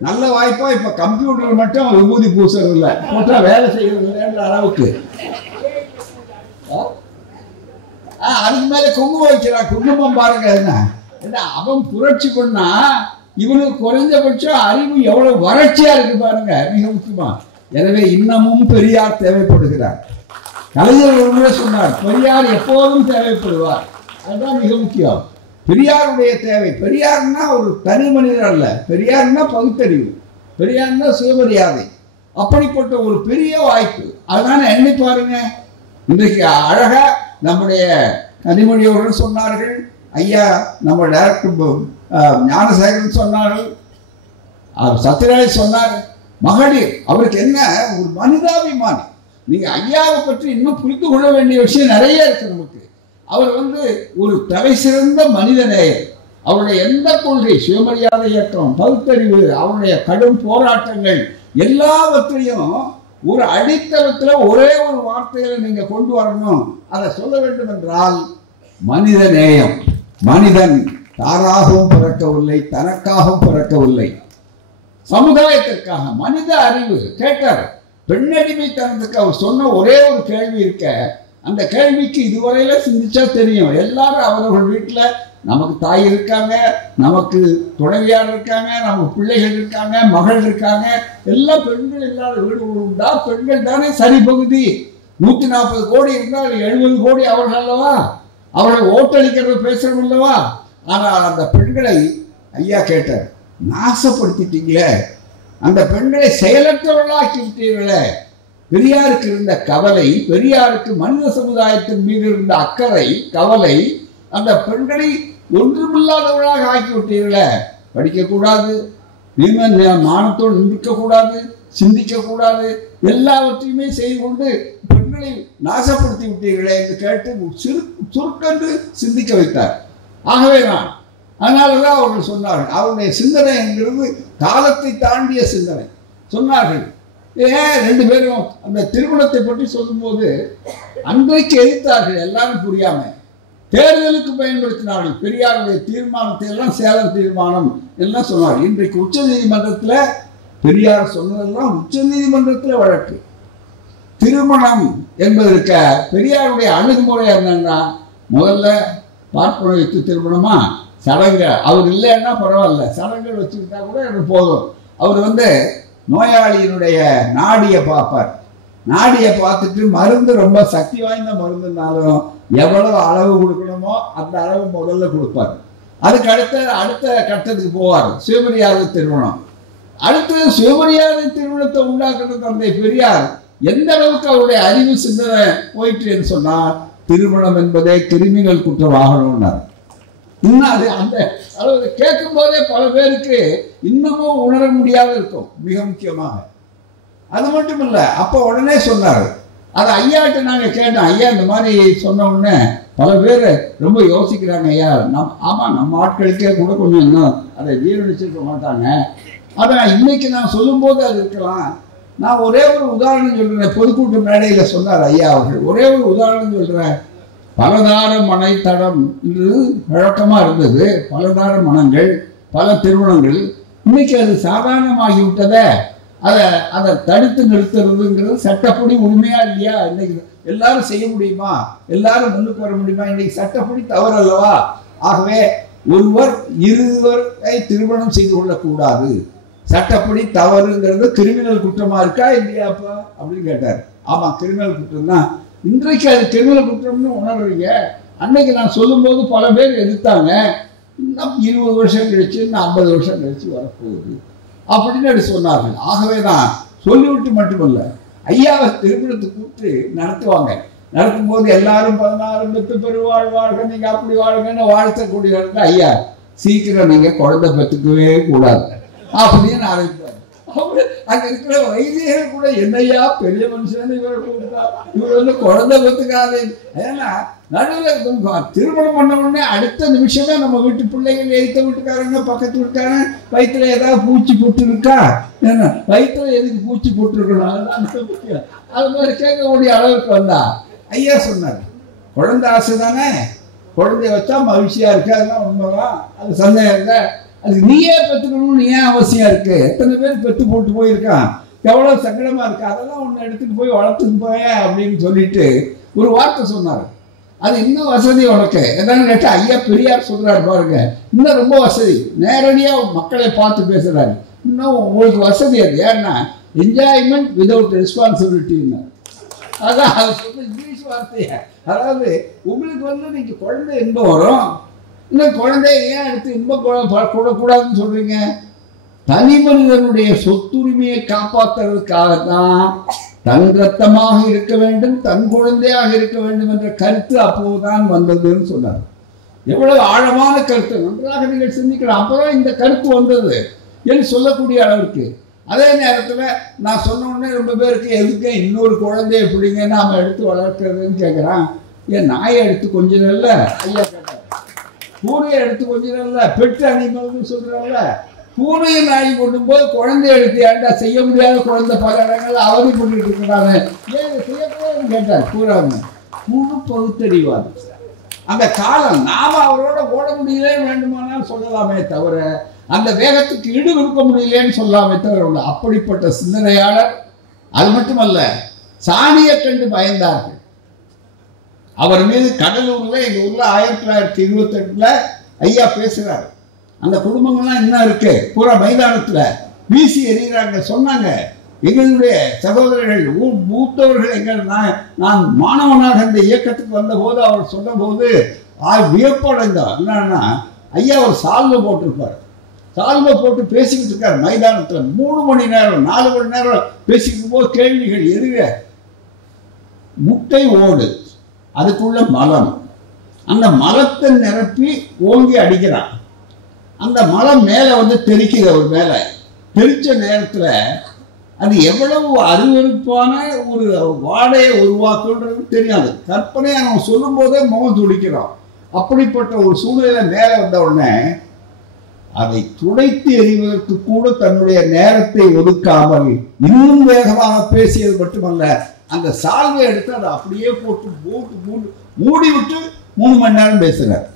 நல்ல வாய்ப்பாக இப்போ கம்ப்யூட்டர் மட்டும் விபூதி பூசுறது இல்லை, போட்டால் வேலை செய்கிறது இல்லைன்ற அளவுக்கு. அதுக்கு மேலே குங்குமம் வைக்கிறான். குங்குமம் பாருங்க, என்ன அவன் புரட்சி பண்ணா இவனுக்கு குறைஞ்சபட்சம் அறிவு எவ்வளவு வறட்சியா இருக்கு பாருங்க, மிக முக்கியமா. எனவே இன்னமும் பெரியார் தேவைப்படுகிறார். கலைஞர் ஒரு முறை சொன்னார், பெரியார் எப்போதும் தேவைப்படுவார். அதுதான் மிக முக்கியம். பெரியாருடைய தேவை. பெரியார்னா ஒரு தனி மனிதர் அல்ல, பெரியார்னா பகுத்தறிவு, பெரியார்னா சுயமரியாதை. அப்படிப்பட்ட ஒரு பெரிய வாய்ப்பு. அதனால எண்ணி பாருங்க, இன்றைக்கு அழகா நம்முடைய கனிமொழி அவர்கள் சொன்னார்கள், ஐயா நம்ம டைரக்டர் ஞானசேகரன் சொன்னார்கள், சத்யராஜ் சொன்னார். மகளிர் அவருக்கு என்ன ஒரு மனிதாபிமானி. நீங்க ஐயாவை பற்றி இன்னும் புரிந்து கொள்ள வேண்டிய விஷயம் நிறைய இருக்கு நமக்கு. அவர் ஒரு தலை சிறந்த மனித நேயர். அவருடைய எந்த கொள்கை, சுயமரியாதை இயக்கம், பகுத்தறிவு, அவருடைய கடும் போராட்டங்கள் எல்லாவற்றையும் ஒரு அடித்தளத்துல ஒரே ஒரு வார்த்தையில நீங்க கொண்டு வரணும். அதை சொல்ல வேண்டும் என்றால் மனித நேயம். மனிதன் தானாகவும் பிறக்கவில்லை, தனக்காகவும் பிறக்கவில்லை, சமுதாயத்திற்காக. மனித அறிவு கேட்டார். பெண்ணடிமைத்தனத்துக்கு அவர் சொன்ன ஒரே ஒரு கேள்வி இருக்க, அந்த கேள்விக்கு இதுவரையில சிந்திச்சா தெரியும். எல்லாரும் அவர்கள் வீட்டுல நமக்கு தாய் இருக்காங்க, நமக்கு துணைவியார் இருக்காங்க, நமக்கு பிள்ளைகள் இருக்காங்க, மகள் இருக்காங்க. எல்லா பெண்கள் இல்லாத வீடு உண்டா? பெண்கள் தானே சரி பகுதி. 140 கோடி இருந்தால் 70 கோடி அவர்கள் அல்லவா? அவர்கள் ஓட்டளிக்கிறது பேசுறது அல்லவா? ஆனால் அந்த பெண்களை ஐயா கேட்டார், நாசப்படுத்திட்டீங்களே, அந்த பெண்களை செயலற்றவர்களாக்கி விட்டீர்களே. பெரியாருக்கு இருந்த கவலை, பெரியாருக்கு மனித சமுதாயத்தின் மீது இருந்த அக்கறை, கவலை, அந்த பெண்களை ஒன்றுமில்லாதவர்களாக ஆக்கி விட்டீர்களே. படிக்கக்கூடாது, மானத்தோடு நிற்கக்கூடாது, சிந்திக்க கூடாது, எல்லாவற்றையுமே செய்து கொண்டு பெண்களை நாசப்படுத்தி விட்டீர்களே என்று கேட்டு சுருக்கென்று சிந்திக்க வைத்தார். ஆகவே அதனாலதான் அவர்கள் சொன்னார்கள், அவருடைய சிந்தனை என்கிறது காலத்தை தாண்டிய சிந்தனை. சொன்னார்கள், ஏன் 2 பேரும் அந்த திருமணத்தை பற்றி சொல்லும் போது அன்றைக்கு எதிர்த்தார்கள், எல்லாரும் புரியாம தேர்தலுக்கு பயன்படுத்தினார்கள். பெரியாருடைய தீர்மானத்தை எல்லாம் சேலம் தீர்மானம் எல்லாம் சொன்னார்கள். இன்றைக்கு உச்ச நீதிமன்றத்தில் பெரியார் சொன்னதெல்லாம் உச்ச நீதிமன்றத்தில் வழக்கு. திருமணம் என்பதற்க பெரியாருடைய அணுகுமுறை என்னன்னா, முதல்ல பார்ப்பன வைத்து திருமணமா, சடங்கு அவர் இல்லைன்னா பரவாயில்ல, சடங்குகள் வச்சுக்கிட்டா கூட எனக்கு போதும். அவர் நோயாளியினுடைய நாடியை பார்ப்பார். நாடியை பார்த்துட்டு மருந்து ரொம்ப சக்தி வாய்ந்த மருந்துனாலும் எவ்வளவு அளவு கொடுக்கணுமோ அந்த அளவு முதல்ல கொடுப்பார். அதுக்கு அடுத்த கட்டத்துக்கு போவார், சுயமரியாதை திருமணம். அடுத்தது சுயமரியாதை திருமணத்தை உண்டாக்குறது தந்தை பெரியார் எந்த அளவுக்கு அவருடைய அறிவு சிந்தனை போயிட்டு சொன்னால், திருமணம் என்பதே கிரிமினல் குற்றமாகணும்னார். இன்னும் அது அந்த அளவு கேட்கும் போதே பல பேருக்கு இன்னமும் உணர முடியாத இருக்கும். மிக முக்கியமாக அது மட்டும் இல்லை, அப்போ உடனே சொன்னார். அது ஐயாட்ட நாங்கள் கேட்டோம். ஐயா இந்த மாதிரி சொன்ன உடனே பல பேர் ரொம்ப யோசிக்கிறாங்க. ஐயா ஆமாம், நம்ம ஆட்களுக்கே கூட கொஞ்சம் இன்னும் அதை ஜீரணிச்சிருக்க மாட்டாங்க. அதான் இன்னைக்கு நான் சொல்லும்போது அது இருக்கலாம். நான் ஒரே ஒரு உதாரணம் சொல்கிறேன். பொதுக்கூட்ட மேடையில் சொன்னார் ஐயா அவர்கள். ஒரே ஒரு உதாரணம் சொல்கிறேன். பலதார மனை தடம் என்று வழக்கமாக இருந்தது. பலதார மனங்கள், பல திருமணங்கள். இன்னைக்கு அது சாதாரணமாகி விட்டதை அதை தடுத்து நிறுத்துறதுங்கிறது சட்டப்படி உரிமையா இல்லையா? இன்னைக்கு எல்லாரும் செய்ய முடியுமா? எல்லாரும் முன்னுக்கு வர முடியுமா? இன்னைக்கு சட்டப்படி தவறு அல்லவா? ஆகவே ஒருவர் இருவரை திருமணம் செய்து கொள்ளக்கூடாது, சட்டப்படி தவறுங்கிறது கிரிமினல் குற்றமா இருக்கா இல்லையாப்பா அப்படின்னு கேட்டார். ஆமா, கிரிமினல் குற்றம் தான். இன்றைக்கு அது கிரிமினல் குற்றம்னு உணர்றீங்க. அன்னைக்கு நான் சொல்லும் போது பல பேர் எதிர்த்தாங்க. இன்னும் 20 வருஷம் கழிச்சு, இன்னும் 50 வருஷம் கழிச்சு வரப்போகுது அப்படின்னு சொன்னார்கள். ஆகவே தான் சொல்லிவிட்டு மட்டுமல்ல, ஐயாவை திருமணத்தை கூப்பிட்டு நடத்துவாங்க. நடத்தும் போது எல்லாரும் 16 பெற்று பெருவாழ்வாழ்க, நீங்க அப்படி வாழ்கன்னு வாழ்த்தக்கூடிய ஐயா, சீக்கிரம் நீங்க குழந்தை பெற்றுக்கவே கூடாது அப்படின்னு ஆரம்பிப்பார். அங்க இருக்கிற வைத்தியர்கள் கூட என்னையா பெரிய மனுஷன் இவரை கூப்பிட்டா, இவர் குழந்தை பெற்றுக்காது. ஏன்னா நடுவில் திருமணம் பண்ண உடனே அடுத்த நிமிஷமே நம்ம வீட்டு பிள்ளைகள் எழுத்த வீட்டுக்காரங்க, பக்கத்து வீட்டுக்காரங்க வயிற்றுல ஏதாவது பூச்சி போட்டு இருக்கா, ஏன்னா வயிற்றுல எதுக்கு பூச்சி போட்டுருக்கணும், அதுதான் முக்கியம். அது மாதிரி கேட்கக்கூடிய அளவுக்கு வந்தா ஐயா சொன்னார், குழந்தை ஆசை தானே, குழந்தைய வச்சா மகிழ்ச்சியா இருக்கு, அதெல்லாம் உண்மைதான், அது சந்தேகம் இல்லை. அதுக்கு நீயே பெற்றுக்கணும்னு ஏன் அவசியம் இருக்கு? எத்தனை பேர் பெற்று போட்டு போயிருக்கான், எவ்வளவு சங்கடமா இருக்கு, அதெல்லாம் ஒன்று எடுத்துட்டு போய் வளர்த்துட்டு போய அப்படின்னு சொல்லிட்டு ஒரு வார்த்தை சொன்னார். அது இன்னும் வசதி உனக்கு என்னன்னு கேட்டா, ஐயா பெரியார் சொல்றாரு பாருங்க, இன்னும் ரொம்ப வசதி, நேரடியா மக்களை பார்த்து பேசுறாரு. இன்னும் உங்களுக்கு வசதி அது. ஏன்னா என்ஜாய்மெண்ட் விதவுட் ரெஸ்பான்சிபிலிட்டின்னு, அதான் அது சொல்ற இங்கிலீஷ் வார்த்தைய. அதாவது உங்களுக்கு நீங்க குழந்தை இன்பம் வரும், இன்னும் குழந்தைய ஏன் எடுத்து இன்பம் கூடக்கூடாதுன்னு சொல்றீங்க? தனி மனிதனுடைய சொத்துரிமையை காப்பாற்றுறதுக்காகத்தான் தன் ரத்தமாக இருக்க வேண்டும், தன் குழந்தையாக இருக்க வேண்டும் என்ற கருத்து அப்போதுதான் வந்ததுன்னு சொன்னார். எவ்வளவு ஆழமான கருத்து, நன்றாக நீங்கள் சிந்திக்கலாம். அப்பதான் இந்த கருத்து வந்தது என்று சொல்லக்கூடிய அளவிற்கு அதே நேரத்தில் நான் சொன்ன உடனே ரொம்ப பேருக்கு எதுக்கு இன்னொரு குழந்தைய பிடிங்க நாம் எடுத்து வளர்க்குறதுன்னு கேட்குறான். ஏன் நாயை எடுத்து கொஞ்சம் நல்ல ஐயா கேட்டார், பூனையை எடுத்து கொஞ்சம் நல்ல பெற்று அனிமல்னு சொல்கிறாங்கல்ல, பூனையை நாய் கொண்டும்போது குழந்தைய எடுத்து ஏன்டா செய்ய முடியாத குழந்தை பல இடங்கள்ல அவதி பண்ணிட்டு இருக்கிறாங்க, ஏன் இதை செய்யக்கூடாதுன்னு கேட்டார். கூறாம முழு பகுத்தறிவாது. அந்த காலம் நாம அவரோட ஓட முடியலன்னு வேண்டுமானால் சொல்லலாமே தவிர அந்த வேகத்துக்கு ஈடு கொடுக்க முடியலன்னு சொல்லாமே தவிர அப்படிப்பட்ட சிந்தனையாளர். அது மட்டுமல்ல, சாணியை கண்டு பயந்தார்கள். அவர் மீது கடலூர்ல எங்க ஊர்ல 1928 ஐயா பேசுறாரு. அந்த குடும்பங்கள்லாம் என்ன இருக்கு பூரா மைதானத்துல வீசி எறிகிறாங்க. சொன்னாங்க, எங்களுடைய சகோதரர்கள் மூத்தவர்கள் நான் மாணவனாக இந்த இயக்கத்துக்கு வந்த போது அவர் சொன்ன போது வியப்படைந்தார். என்னன்னா, ஐயா ஒரு சால்வை போட்டிருப்பார், சால்வை போட்டு பேசிக்கிட்டு இருக்காரு மைதானத்துல 3 மணி நேரம் 4 மணி நேரம் பேசிக்கிட்டு போது கேள்விகள் எதுக முட்டை ஓடு, அதுக்குள்ள மலம், அந்த மலத்தை நிரப்பி ஓங்கி அடிக்கிறான். அந்த மலம் மேல வந்து தெரிக்குது. அவர் மேல தெரிச்ச நேரத்துல அது எவ்வளவு அருவருப்பான ஒரு வாடையை உருவாக்குன்றது தெரியாது. கற்பனையை நம்ம சொல்லும் போதே முகம் துடிக்கிறோம். அப்படிப்பட்ட ஒரு சூழ்நிலை மேல வந்த உடனே அதை துடைத்து எறிவதற்கு கூட தன்னுடைய நேரத்தை ஒதுக்காமல் இன்னும் வேகமாக பேசியது மட்டுமல்ல, அந்த சால்வை எடுத்து அதை அப்படியே போட்டு மூடி விட்டு 3 மணி நேரம் பேசுறார்.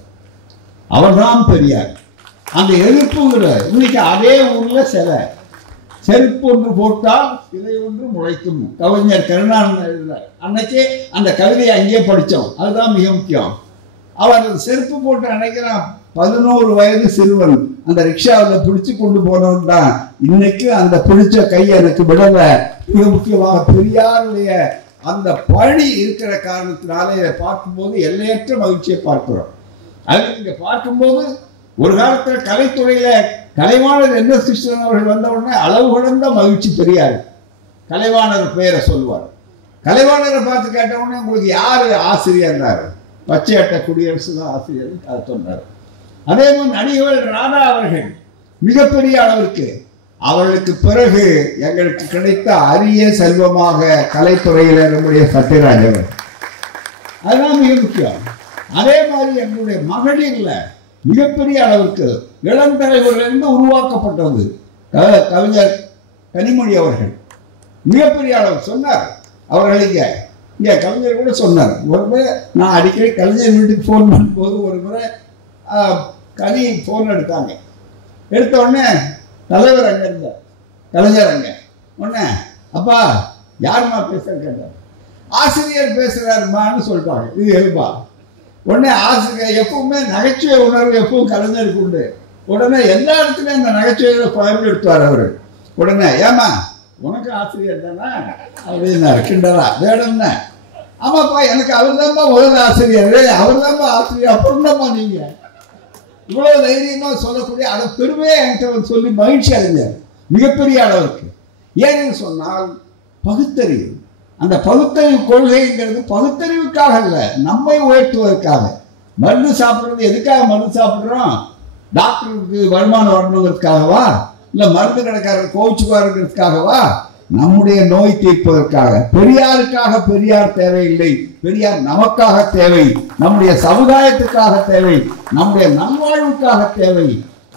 அவர்தான் பெரியார். அந்த எதிர்ப்புங்கிற இன்னைக்கு அதே ஊர்ல சிலை செருப்பு ஒன்று போட்டால் சிலை ஒன்று முளைக்கும் கவிஞர் கருணாநிதி எழுதினார். அன்னைக்கே அந்த கவிதையை அங்கேயே படித்தோம். அதுதான் மிக முக்கியம். அவர் செருப்பு போட்டு அன்னைக்கிறான் 11 வயது சிறுவன் அந்த ரிக்ஷாவில் பிடிச்சு கொண்டு போனவன் தான். இன்னைக்கு அந்த பிடிச்ச கை எனக்கு விடல. மிக முக்கியமாக பெரியாருடைய அந்த பழி இருக்கிற காரணத்தினால இதை பார்க்கும்போது எல்லையற்ற மகிழ்ச்சியை பார்க்கிறோம். அது இங்க பார்க்கும்போது ஒரு காலத்தில் கலைத்துறையில கலைவாணர் என்ன கிருஷ்ணன் அவர்கள் வந்த உடனே அளவு கடந்த மகிழ்ச்சி பெரியார். கலைவாணர் பெயரை சொல்லுவார். கலைவாணரை பார்த்து கேட்ட உடனே உங்களுக்கு யாரு ஆசிரியர்னாரு, பச்சை அட்டை குடியரசு தான் ஆசிரியர் அதை சொன்னார். அதே மாதிரி நடிகர் ராதா அவர்கள் மிகப்பெரிய அளவிற்கு அவர்களுக்கு பிறகு எங்களுக்கு கிடைத்த அரிய செல்வமாக கலைத்துறையில் நம்முடைய சத்யராஜ் அவர், அதுதான் மிக முக்கியம். அதே மாதிரி எங்களுடைய மகளிர்ல மிகப்பெரிய அளவுக்கு இளம் தலைவரிலிருந்து உருவாக்கப்பட்டது கவிஞர் கனிமொழி அவர்கள் மிகப்பெரிய அளவு சொன்னார். அவர்கள் இங்கே கவிஞர் கூட சொன்னார். ஒரு முறை நான் அடிக்கடி கலைஞர் வீட்டுக்கு ஃபோன் பண்ணும்போது ஒரு முறை கனி ஃபோன் எடுத்தாங்க. எடுத்த உடனே தலைவர் அங்கே இருந்தார், கலைஞர் அங்கே. உடனே அப்பா யாருமா பேசுற கேட்டார். ஆசிரியர் பேசுறாருமான்னு சொல்லிட்டாங்க. இது எழுப்பா. உடனே ஆசிரியர் எப்பவுமே நகைச்சுவை உணர்வு எப்பவும் கலைஞருக்கு உண்டு. உடனே எல்லா இடத்துலையும் அந்த நகைச்சுவையை பயன்படுத்துவார் அவர். உடனே ஏமா உனக்கு ஆசிரியர் தானே அப்படின்னாரு கிண்டலா. வேணும்னா ஆமாப்பா எனக்கு அவர் தான்ப்பா முதல் ஆசிரியர், அவர் தான்ப்பா ஆசிரியர். அப்புறம் தான்ப்பா நீங்க இவ்வளவு தைரியமா சொல்லக்கூடிய அதை பெருமையை என்கிட்ட சொல்லி மகிழ்ச்சி அடைஞ்சார் மிகப்பெரிய அளவுக்கு. ஏன்னு சொன்னால் பகுத்தறிவு. அந்த பகுத்தறிவு கொள்கைங்கிறது பகுத்தறிவுக்காக அல்ல, நம்மை உயர்த்துவதற்காக. மருந்து சாப்பிட்றது எதுக்காக மருந்து சாப்பிட்றோம்? டாக்டருக்கு வருமானம் வரணுங்கிறதுக்காகவா? இல்லை மருந்து கடைக்காரர் கோவிச்சுக்காரங்கிறதுக்காகவா? நம்முடைய நோய் தீர்ப்பதற்காக. பெரியாருக்காக பெரியார் தேவையில்லை, பெரியார் நமக்காக தேவை, நம்முடைய சமுதாயத்துக்காக தேவை, நம்முடைய நல்வாழ்வுக்காக தேவை.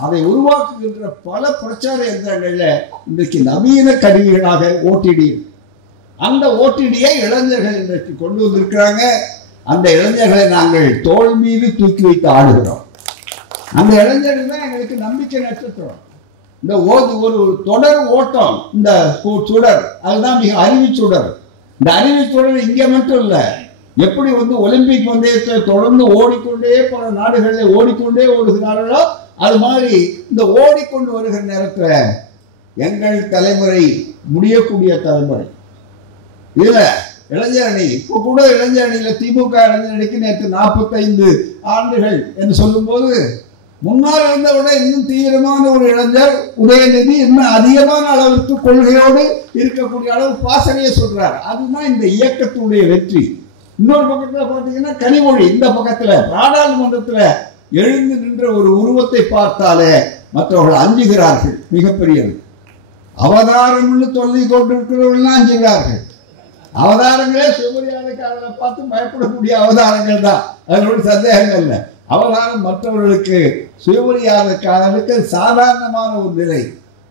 அதை உருவாக்குகின்ற பல பிரச்சார இயந்திரங்கள்ல இன்றைக்கு நவீன கருவிகளாக ஓடிடி, அந்த ஓடிடியை இளைஞர்கள் இன்றைக்கு கொண்டு வந்திருக்கிறாங்க. அந்த இளைஞர்களை நாங்கள் தோள் மீது தூக்கி வைத்து ஆடுகிறோம். அந்த இளைஞர்கள் தான் எங்களுக்கு நம்பிக்கை நட்சத்திரம். இந்த ஒரு தொடர் ஓட்டம், இந்த சுடர், அதுதான் மிக அறிவு சுடர். இந்த அறிவு சுடர் இங்கே மட்டும் இல்லை, எப்படி ஒலிம்பிக் பந்தயத்தை தொடர்ந்து ஓடிக்கொண்டே பல நாடுகளில் ஓடிக்கொண்டே ஓடுகிறார்களோ அது மாதிரி இந்த ஓடிக்கொண்டு வருகிற நேரத்தில் எங்கள் தலைமுறை முடியக்கூடிய தலைமுறை இதுல இளைஞரணி இப்போ கூட இளைஞரணியில திமுக இளைஞரணிக்கு நேற்று 45 ஆண்டுகள் என்று சொல்லும் போது முன்னால் இருந்த விட இன்னும் தீவிரமான ஒரு இளைஞர் உதயநிதி இன்னும் அதிகமான அளவுக்கு கொள்கையோடு இருக்கக்கூடிய அளவு பாசனையை சொல்றார். அதுதான் இந்த இயக்கத்துடைய வெற்றி. இன்னொரு பக்கத்துல பாத்தீங்கன்னா கனிமொழி, இந்த பக்கத்துல நாடாளுமன்றத்துல எழுந்து நின்ற ஒரு உருவத்தை பார்த்தாலே மற்றவர்கள் அஞ்சுகிறார்கள். மிகப்பெரியது. அவதாரம்னு சொல்லி கொண்டிருக்கிறவர்கள் செய்வார்கள். அவதாரங்களே சுயமரியாதைக்காரர்களை பார்த்து பயப்படக்கூடிய அவதாரங்கள் தான், அதனோட சந்தேகங்கள் இல்லை. அவதாரம் மற்றவர்களுக்கு சுயமரியாதைக்காரர்களுக்கு சாதாரணமான ஒரு நிலை.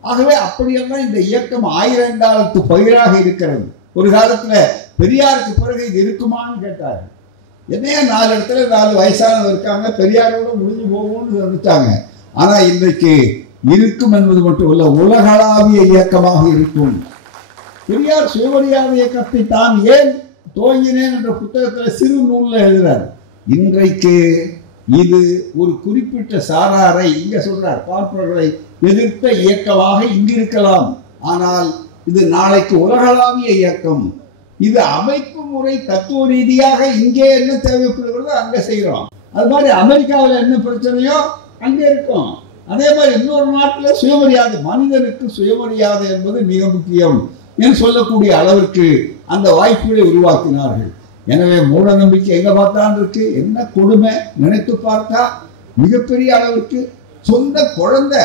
ஆகவே அப்படியெல்லாம் இந்த இயக்கம் 1000 காலத்து பயிராக இருக்கிறது. ஒரு காலத்துல பெரியாருக்கு பிறகு இது இருக்குமான்னு கேட்டார்கள். என்னையா 4 இடத்துல 4 வயசானவங்க இருக்காங்க, பெரியாரோட முடிஞ்சு போகும்னு நினைச்சாங்க. ஆனா இன்றைக்கு இருக்கும் என்பது மட்டுமல்ல, உலகளாவிய இயக்கமாக இருக்கும். பெரியார் சுயமரியாதை இயக்கத்தை தான் ஏன் துவங்கினேன் என்ற புத்தகத்தில் சிறு நூலில் எழுதுறார். இன்றைக்கு இது ஒரு குறிப்பிட்ட சாராரை இங்க சொல்றார், பார்ப்பவர்களை எதிர்த்த இயக்கமாக இங்கு இருக்கலாம். ஆனால் இது நாளைக்கு உலகளாவிய இயக்கம். இது அமைப்பு முறை தத்துவ ரீதியாக இங்கே என்ன தேவைப்படுகிறதோ அங்கே செய்கிறோம். அது மாதிரி அமெரிக்காவில் என்ன பிரச்சனையோ அங்கே இருக்கும். அதே மாதிரி இன்னொரு நாட்டில் சுயமரியாதை, மனிதனுக்கு சுயமரியாதை என்பது மிக முக்கியம் என்று சொல்லக்கூடிய அளவிற்கு அந்த வாய்ப்புகளை உருவாக்கினார்கள். எனவே மூட நம்பிக்கை எங்க பார்த்தாலும் இருக்கு. என்ன கொடுமை நினைத்து பார்த்தா, மிகப்பெரிய அளவிற்கு சொந்த குழந்தை,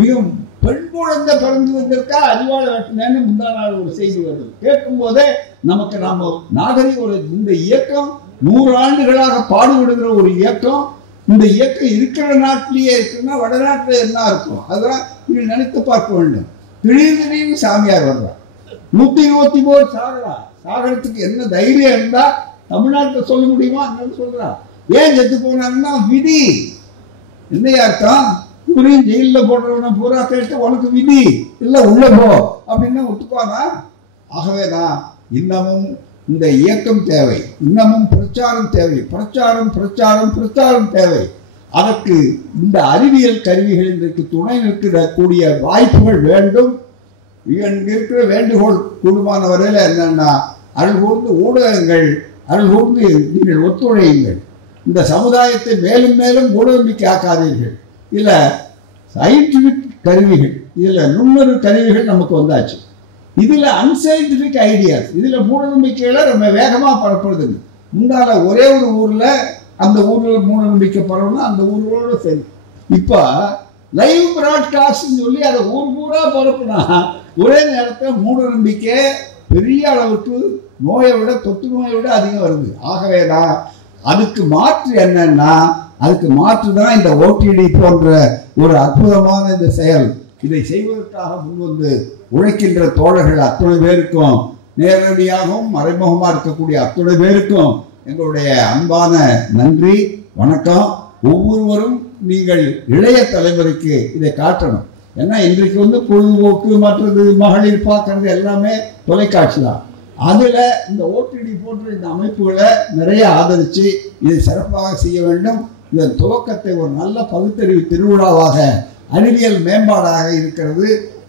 மிக பெண் குழந்தை பிறந்து வந்திருக்கா அறிவாள வெட்டினேன்னு முந்தா நாள் ஒரு செய்தி வருது. கேட்கும் போதே நமக்கு நாம நாகரிக ஒரு இந்த இயக்கம் 100 ஆண்டுகளாக பாடுபடுகிற ஒரு இயக்கம். இந்த இயக்கம் இருக்கிற நாட்டிலேயே இருக்குன்னா வடநாட்டில் என்ன இருக்கும் அதெல்லாம் நீங்கள் நினைத்து பார்க்க வேண்டும். திடீர்னு சாமியார் வர்றார், 123 சாகலாம். சாகரத்துக்கு என்ன தைரியம் இருந்தா தமிழ்நாட்டில் சொல்ல முடியுமா? அங்கே சொல்றா. ஏன் செத்து போனாங்கன்னா விதி. என்னையா அர்த்தம்? இவரையும் ஜெயிலில் போடுறவன பூரா கேட்டு உனக்கு விதி இல்லை உள்ள போ அப்படின்னா ஒத்துப்பானா? ஆகவேதான் இன்னமும் இந்த இயக்கம் தேவை, இன்னமும் பிரச்சாரம் தேவை. பிரச்சாரம் பிரச்சாரம் பிரச்சாரம் தேவை. அதற்கு இந்த அறிவியல் கருவிகள் இன்றைக்கு துணை நிற்கக்கூடிய வாய்ப்புகள் வேண்டும். இருக்கிற வேண்டுகோள் கூடுமான வரையில் என்னன்னா, அருள் கூர்ந்து ஊடகங்கள், அருள் கூர்ந்து நீங்கள் ஒத்துழையுங்கள். இந்த சமுதாயத்தை மேலும் மேலும் மூடநம்பிக்கை ஆக்காதீர்கள். இல்ல சயின்டிபிக் கருவிகள், இதுல நுண்ணறு கருவிகள் நமக்கு வந்தாச்சு. இதுல அன்சயின்டிபிக் ஐடியாஸ், இதுல மூடநம்பிக்கைகளை நம்ம வேகமா பரப்புறது. முன்னால ஒரே ஒரு ஊர்ல அந்த ஊர்ல மூடநம்பிக்கை பரவணும், அந்த ஊரோட சரி. இப்ப லைவ் பிராட்காஸ்ட் சொல்லி அதை ஊர் பூரா பரப்புனா ஒரே நேரத்தில் மூடநம்பிக்கை பெரிய அளவுக்கு நோயை விட, தொற்று நோயை விட அதிகம் வருது. ஆகவேதான் அதுக்கு மாற்று என்னன்னா, அதுக்கு மாற்று தான் இந்த ஓடிடி போன்ற ஒரு அற்புதமான இந்த செயல். இதை செய்வதற்காக முன்வந்து உழைக்கின்ற தோழர்கள் அத்தனை பேருக்கும், நேரடியாகவும் மறைமுகமாக இருக்கக்கூடிய அத்தனை பேருக்கும் எங்களுடைய அன்பான நன்றி, வணக்கம். ஒவ்வொருவரும் நீங்கள் இளைய தலைமுறைக்கு இதை காட்டணும். ஏன்னா இன்றைக்கு பொழுதுபோக்கு மற்றது மகளிர் பார்க்கறது எல்லாமே தொலைக்காட்சி தான். அதில் இந்த ஓடிடி போன்ற இந்த அமைப்புகளை நிறைய ஆதரித்து இதை சிறப்பாக செய்ய வேண்டும். இதன் துவக்கத்தை ஒரு நல்ல பகுத்தறிவு திருவிழாவாக, அறிவியல் மேம்பாடாக இருக்கிறது.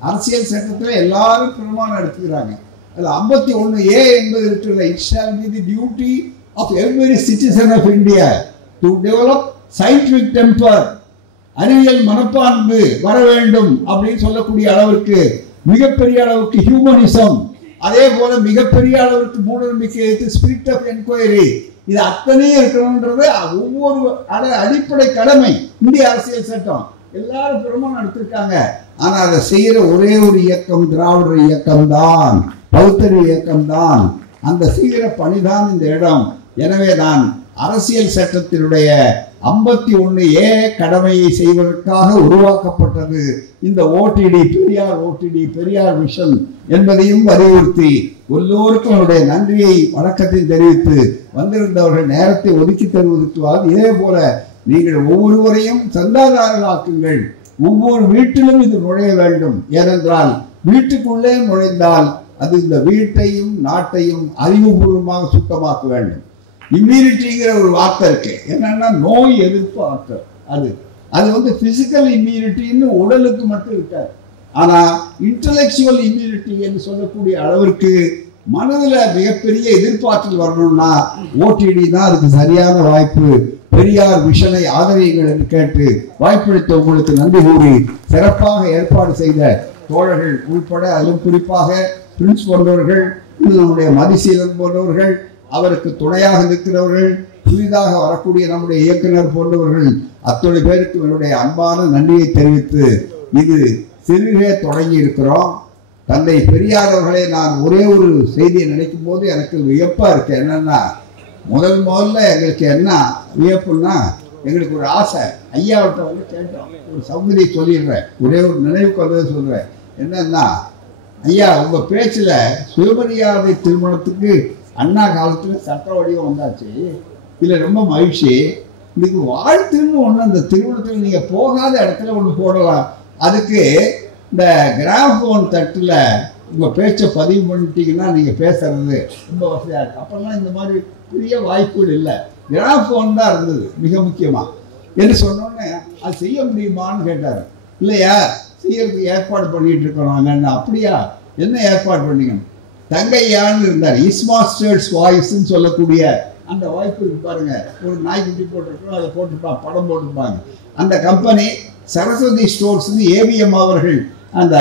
அரசியல் சட்டத்தில் எல்லாரும் பிரமாணம் எடுத்துக்கிறாங்க. அதில் 51A என்பது இருக்கிறது. It shall be the duty of every citizen of India to develop scientific temper. அறிவியல் மனப்பான்பு வர வேண்டும் அப்படின்னு சொல்லக்கூடிய அளவிற்கு மிகப்பெரிய அளவுக்கு ஹியூமனிசம், அதே போல மிகப்பெரிய அளவிற்கு மூடநம்பிக்கை, ஸ்பிரிட் ஆஃப் என்கொயரி, இது அத்தனையும் இருக்கணும்ன்றது ஒவ்வொரு அடிப்படை கடமை. இந்திய அரசியல் சட்டம் எல்லாரும் பிரமாணம் எடுத்திருக்காங்க. ஆனா அதை செய்யற ஒரே ஒரு இயக்கம் திராவிடர் இயக்கம் தான், பகுத்தறிவு இயக்கம் தான். அந்த செய்கிற பணிதான் இந்த இடம். எனவே தான் அரசியல் சட்டத்தினுடைய 51A கடமையை செய்வதற்காக உருவாக்கப்பட்டது இந்த OTT, Periyar OTT, Periyar vision என்பதையும் வலியுறுத்தி எல்லோருக்கும் என்னுடைய நன்றியை வணக்கத்தை தெரிவித்து, வந்திருந்தவர்கள் நேரத்தை ஒதுக்கி தருவதற்கு இதே போல நீங்கள் ஒவ்வொருவரையும் சந்தாதாரர்களாக்குங்கள். ஒவ்வொரு வீட்டிலும் இது நுழைய வேண்டும். ஏனென்றால் வீட்டுக்குள்ளே நுழைந்தால் அது இந்த வீட்டையும் நாட்டையும் அறிவுபூர்வமாக சுத்தமாக்க வேண்டும். இம்யூனிட்டிங்கிற ஒரு வார்த்தை இருக்கு. என்னன்னா நோய் எதிர்ப்பு ஆற்றல். அது பிசிக்கல் இம்யூனிட்டின்னு உடலுக்கு மட்டும் இருக்காது. ஆனா இன்டலெக்சுவல் இம்யூனிட்டி என்று சொல்லக்கூடிய அளவிற்கு மனதில் மிகப்பெரிய எதிர்பார்த்தல் வரணும்னா ஓடிடி தான் அதுக்கு சரியான வாய்ப்பு. பெரியார் விஷனை ஆதரியுங்கள் என்று கேட்டு வாய்ப்பளித்த உங்களுக்கு நன்றி கூறி, சிறப்பாக ஏற்பாடு செய்த தோழர்கள் உள்பட, அதிலும் குறிப்பாக பிரின்ஸ் போன்றவர்கள், நம்முடைய மதிசீலன் போன்றவர்கள், அவருக்கு துணையாக இருக்கிறவர்கள், புதிதாக வரக்கூடிய நம்முடைய இயக்குனர் போன்றவர்கள் அத்தனை பேருக்கு என்னுடைய அன்பான நன்றியை தெரிவித்து, இது சிறுகே தொடங்கி இருக்கிறோம். தந்தை பெரியார் அவர்களை நான் ஒரே ஒரு செய்தியை நினைக்கும் போது எனக்கு வியப்பா இருக்கு. என்னன்னா, முதல்ல எங்களுக்கு என்ன வியப்புன்னா, எங்களுக்கு ஒரு ஆசை, ஐயாவிட்ட வந்து கேட்டோம். ஒரு சௌகரி சொல்லிடுறேன், ஒரே ஒரு நினைவுக்கு வந்ததை சொல்றேன். என்னன்னா, ஐயா உங்க பேச்சுல சுயமரியாதை திருமணத்துக்கு அண்ணா காலத்துல சட்ட வடிவம் வந்தாச்சு, இதுல ரொம்ப மகிழ்ச்சி. இதுக்கு வாழ்த்துன்னு ஒண்ணு அந்த திருமணத்துல நீங்க போகாத இடத்துல ஒண்ணு போடலாம். அதுக்கு இந்த கிராமபோன் தட்டுல உங்க பேச்சை பதிவு பண்ணிட்டீங்கன்னா நீங்க பேசுறது ரொம்ப வசதியா இருக்கு. அப்பெல்லாம் இந்த மாதிரி பெரிய வாய்ப்புகள் இல்லை, கிராமபோன் தான் இருந்தது மிக முக்கியமா என்று சொன்னோடனே அது செய்ய முடியுமான்னு கேட்டாரு. இல்லையா, செய்யறதுக்கு ஏற்பாடு பண்ணிட்டு இருக்கோம் நாங்க. அப்படியா, என்ன ஏற்பாடு பண்ணீங்க? தங்கையான்னு இருந்தார், இஸ்மாஸ்டர்ஸ் வாய்ஸ்ன்னு சொல்லக்கூடிய அந்த வாய்ப்பு இருக்கு பாருங்க. ஒரு நாய்க்குட்டி போட்டிருக்கோம், அதை போட்டுப்பாங்க, படம் போட்டுப்பாங்க. அந்த கம்பெனி சரஸ்வதி ஸ்டோர்ஸ்ன்னு ஏவிஎம் அவர்கள் அந்த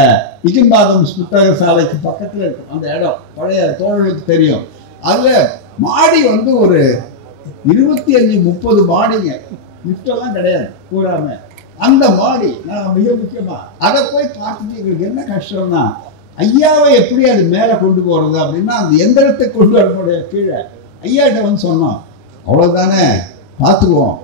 இகிம்பாதம் புத்தக சாலைக்கு பக்கத்தில் இருக்கும் அந்த இடம், பழைய தோழர்களுக்கு தெரியும். அதுல மாடி வந்து ஒரு 25-30 மாடிங்க, லிஃப்டெல்லாம் கிடையாது பூராம. அந்த மாடி நான் மிக முக்கியமா அதை போய் பார்த்துட்டு எங்களுக்கு என்ன கஷ்டம்னா, ஐயாவை எப்படி அது மேலே கொண்டு போறது அப்படின்னா, அந்த எந்திரத்தை கொண்டு வர முடியாது. கீழே ஐயாட்ட வந்து சொன்னோம், அவ்வளவுதானே பார்த்துக்குவோம்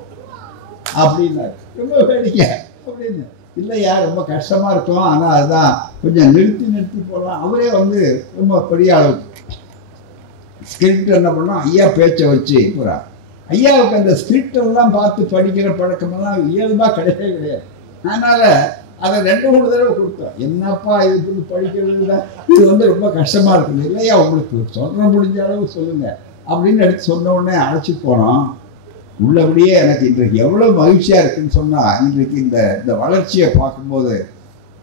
அப்படின்னாரு. ரொம்ப வேடிக்கை அப்படின்னு. இல்லையா, ரொம்ப கஷ்டமா இருக்கும், ஆனா அதுதான் கொஞ்சம் நிறுத்தி போடலாம். அவரே வந்து ரொம்ப பெரிய அளவுக்கு ஸ்கிரிப்ட் என்ன பண்ணோம், ஐயா பேச்சை வச்சு பூரா. ஐயாவுக்கு அந்த ஸ்கிரிப்ட் எல்லாம் பார்த்து படிக்கிற பழக்கமெல்லாம் இயல்பா கிடையவே கிடையாது. அதனால அதை 2-3 தடவை கொடுத்தோம். என்னப்பா இது படிக்கிறது தான், இது வந்து ரொம்ப கஷ்டமா இருக்குது. இல்லையா, உங்களுக்கு சொல்ற முடிஞ்ச அளவு சொல்லுங்க அப்படின்னு எடுத்து சொன்ன உடனே அழைச்சி போனோம். உள்ளபடியே எனக்கு இன்றைக்கு எவ்வளவு மகிழ்ச்சியா இருக்குன்னு சொன்னா, இன்றைக்கு இந்த வளர்ச்சியை பார்க்கும்போது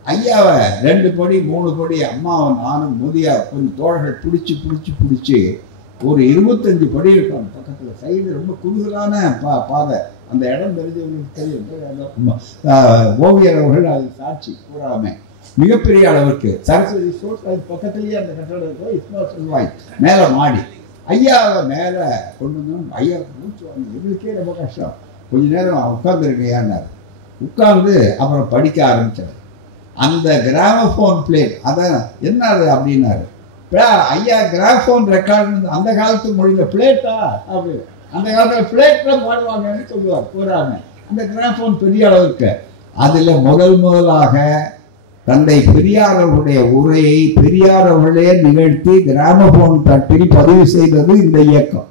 ஐயாவை 2 படி 3 படி அம்மாவை நானும் முதியா கொஞ்சம் தோழர்கள் பிடிச்சி ஒரு 25 படி இருக்கும் அந்த பக்கத்துல. சைடு ரொம்ப குறுகலான பாதை. அந்த இடம் தெரிஞ்சவங்களுக்கு தெரியும், ஓவியர் அவர்கள் அது சாட்சி கூறாம. மிகப்பெரிய அளவுக்கு சரஸ்வதி ஸ்டோர்ஸ் அது பக்கத்துலயே அந்த கட்டடம் இருக்கும். மேல மாடி ஐயாவை மேல கொண்டு வந்தோம். ஐயா மூச்சு வாங்க, எங்களுக்கே ரொம்ப கஷ்டம். கொஞ்ச நேரம் உட்கார்ந்துருக்கையான்னாரு. உட்கார்ந்து அப்புறம் படிக்க ஆரம்பிச்சார். அந்த கிராமபோன் பிளேட், அதான் என்ன அது அப்படின்னாரு. ஐயா கிராமபோன் ரெக்கார்டு அந்த காலத்து மொழியில பிளேட்டா அப்படி, அந்த காலத்துல பிளேட்ல பாடுவாங்கன்னு சொல்லுவார் கூறாம. அந்த கிராமபோன் பெரிய அளவுக்கு. அதுல முதலாக தந்தை பெரியார் அவருடைய உரையை பெரியார் அவர்களே நிகழ்த்தி கிராமபோன் தட்டில் பதிவு செய்தது இந்த இயக்கம்.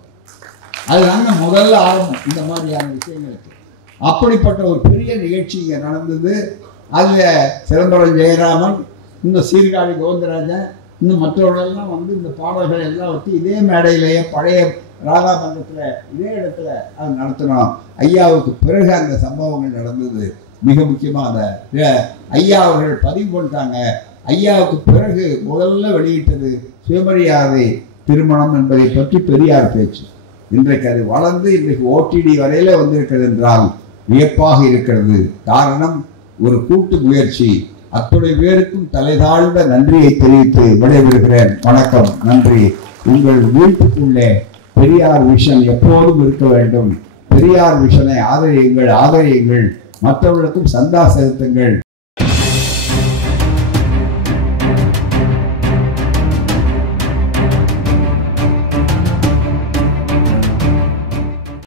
அதுதாங்க முதல்ல ஆரம்பம் இந்த மாதிரியான விஷயங்களுக்கு. அப்படிப்பட்ட ஒரு பெரிய நிகழ்ச்சி இங்க நடந்தது. அதுல சிதம்பரம் ஜெயராமன், இந்த சீர்காழி கோவிந்தராஜன், இன்னும் மற்றவர்களெல்லாம் வந்து இந்த பாடல்கள் எல்லாம் வச்சு இதே மேடையிலேயே பழைய ராதாமன்றத்துல இதே இடத்துல அது நடத்தினோம். ஐயாவுக்கு பிறகு அந்த சம்பவங்கள் நடந்தது. மிக முக்கியமாக ஐயா அவர்கள் பதிவு பண்ணிட்டாங்க. ஐயாவுக்கு பிறகு முதல்ல வெளியிட்டது சுயமரியாதை திருமணம் என்பதை பற்றி பெரியார் பேச்சு. இன்றைக்கு அது வளர்ந்து இன்றைக்கு ஓடிடி வரையில வந்திருக்கிறது என்றால் வியப்பாக இருக்கிறது. காரணம் ஒரு கூட்டு முயற்சி. அத்துணை பேருக்கும் தலைதாழ்ந்த நன்றியை தெரிவித்து விடைபெறுகிறேன். வணக்கம், நன்றி. உங்கள் வீட்டுக்குள்ளே பெரியார் விஷன் எப்போதும் இருக்க வேண்டும். பெரியார் விஷனை ஆதரியுங்கள், மற்றவர்களுக்கும் சந்தா செலுத்துங்கள்.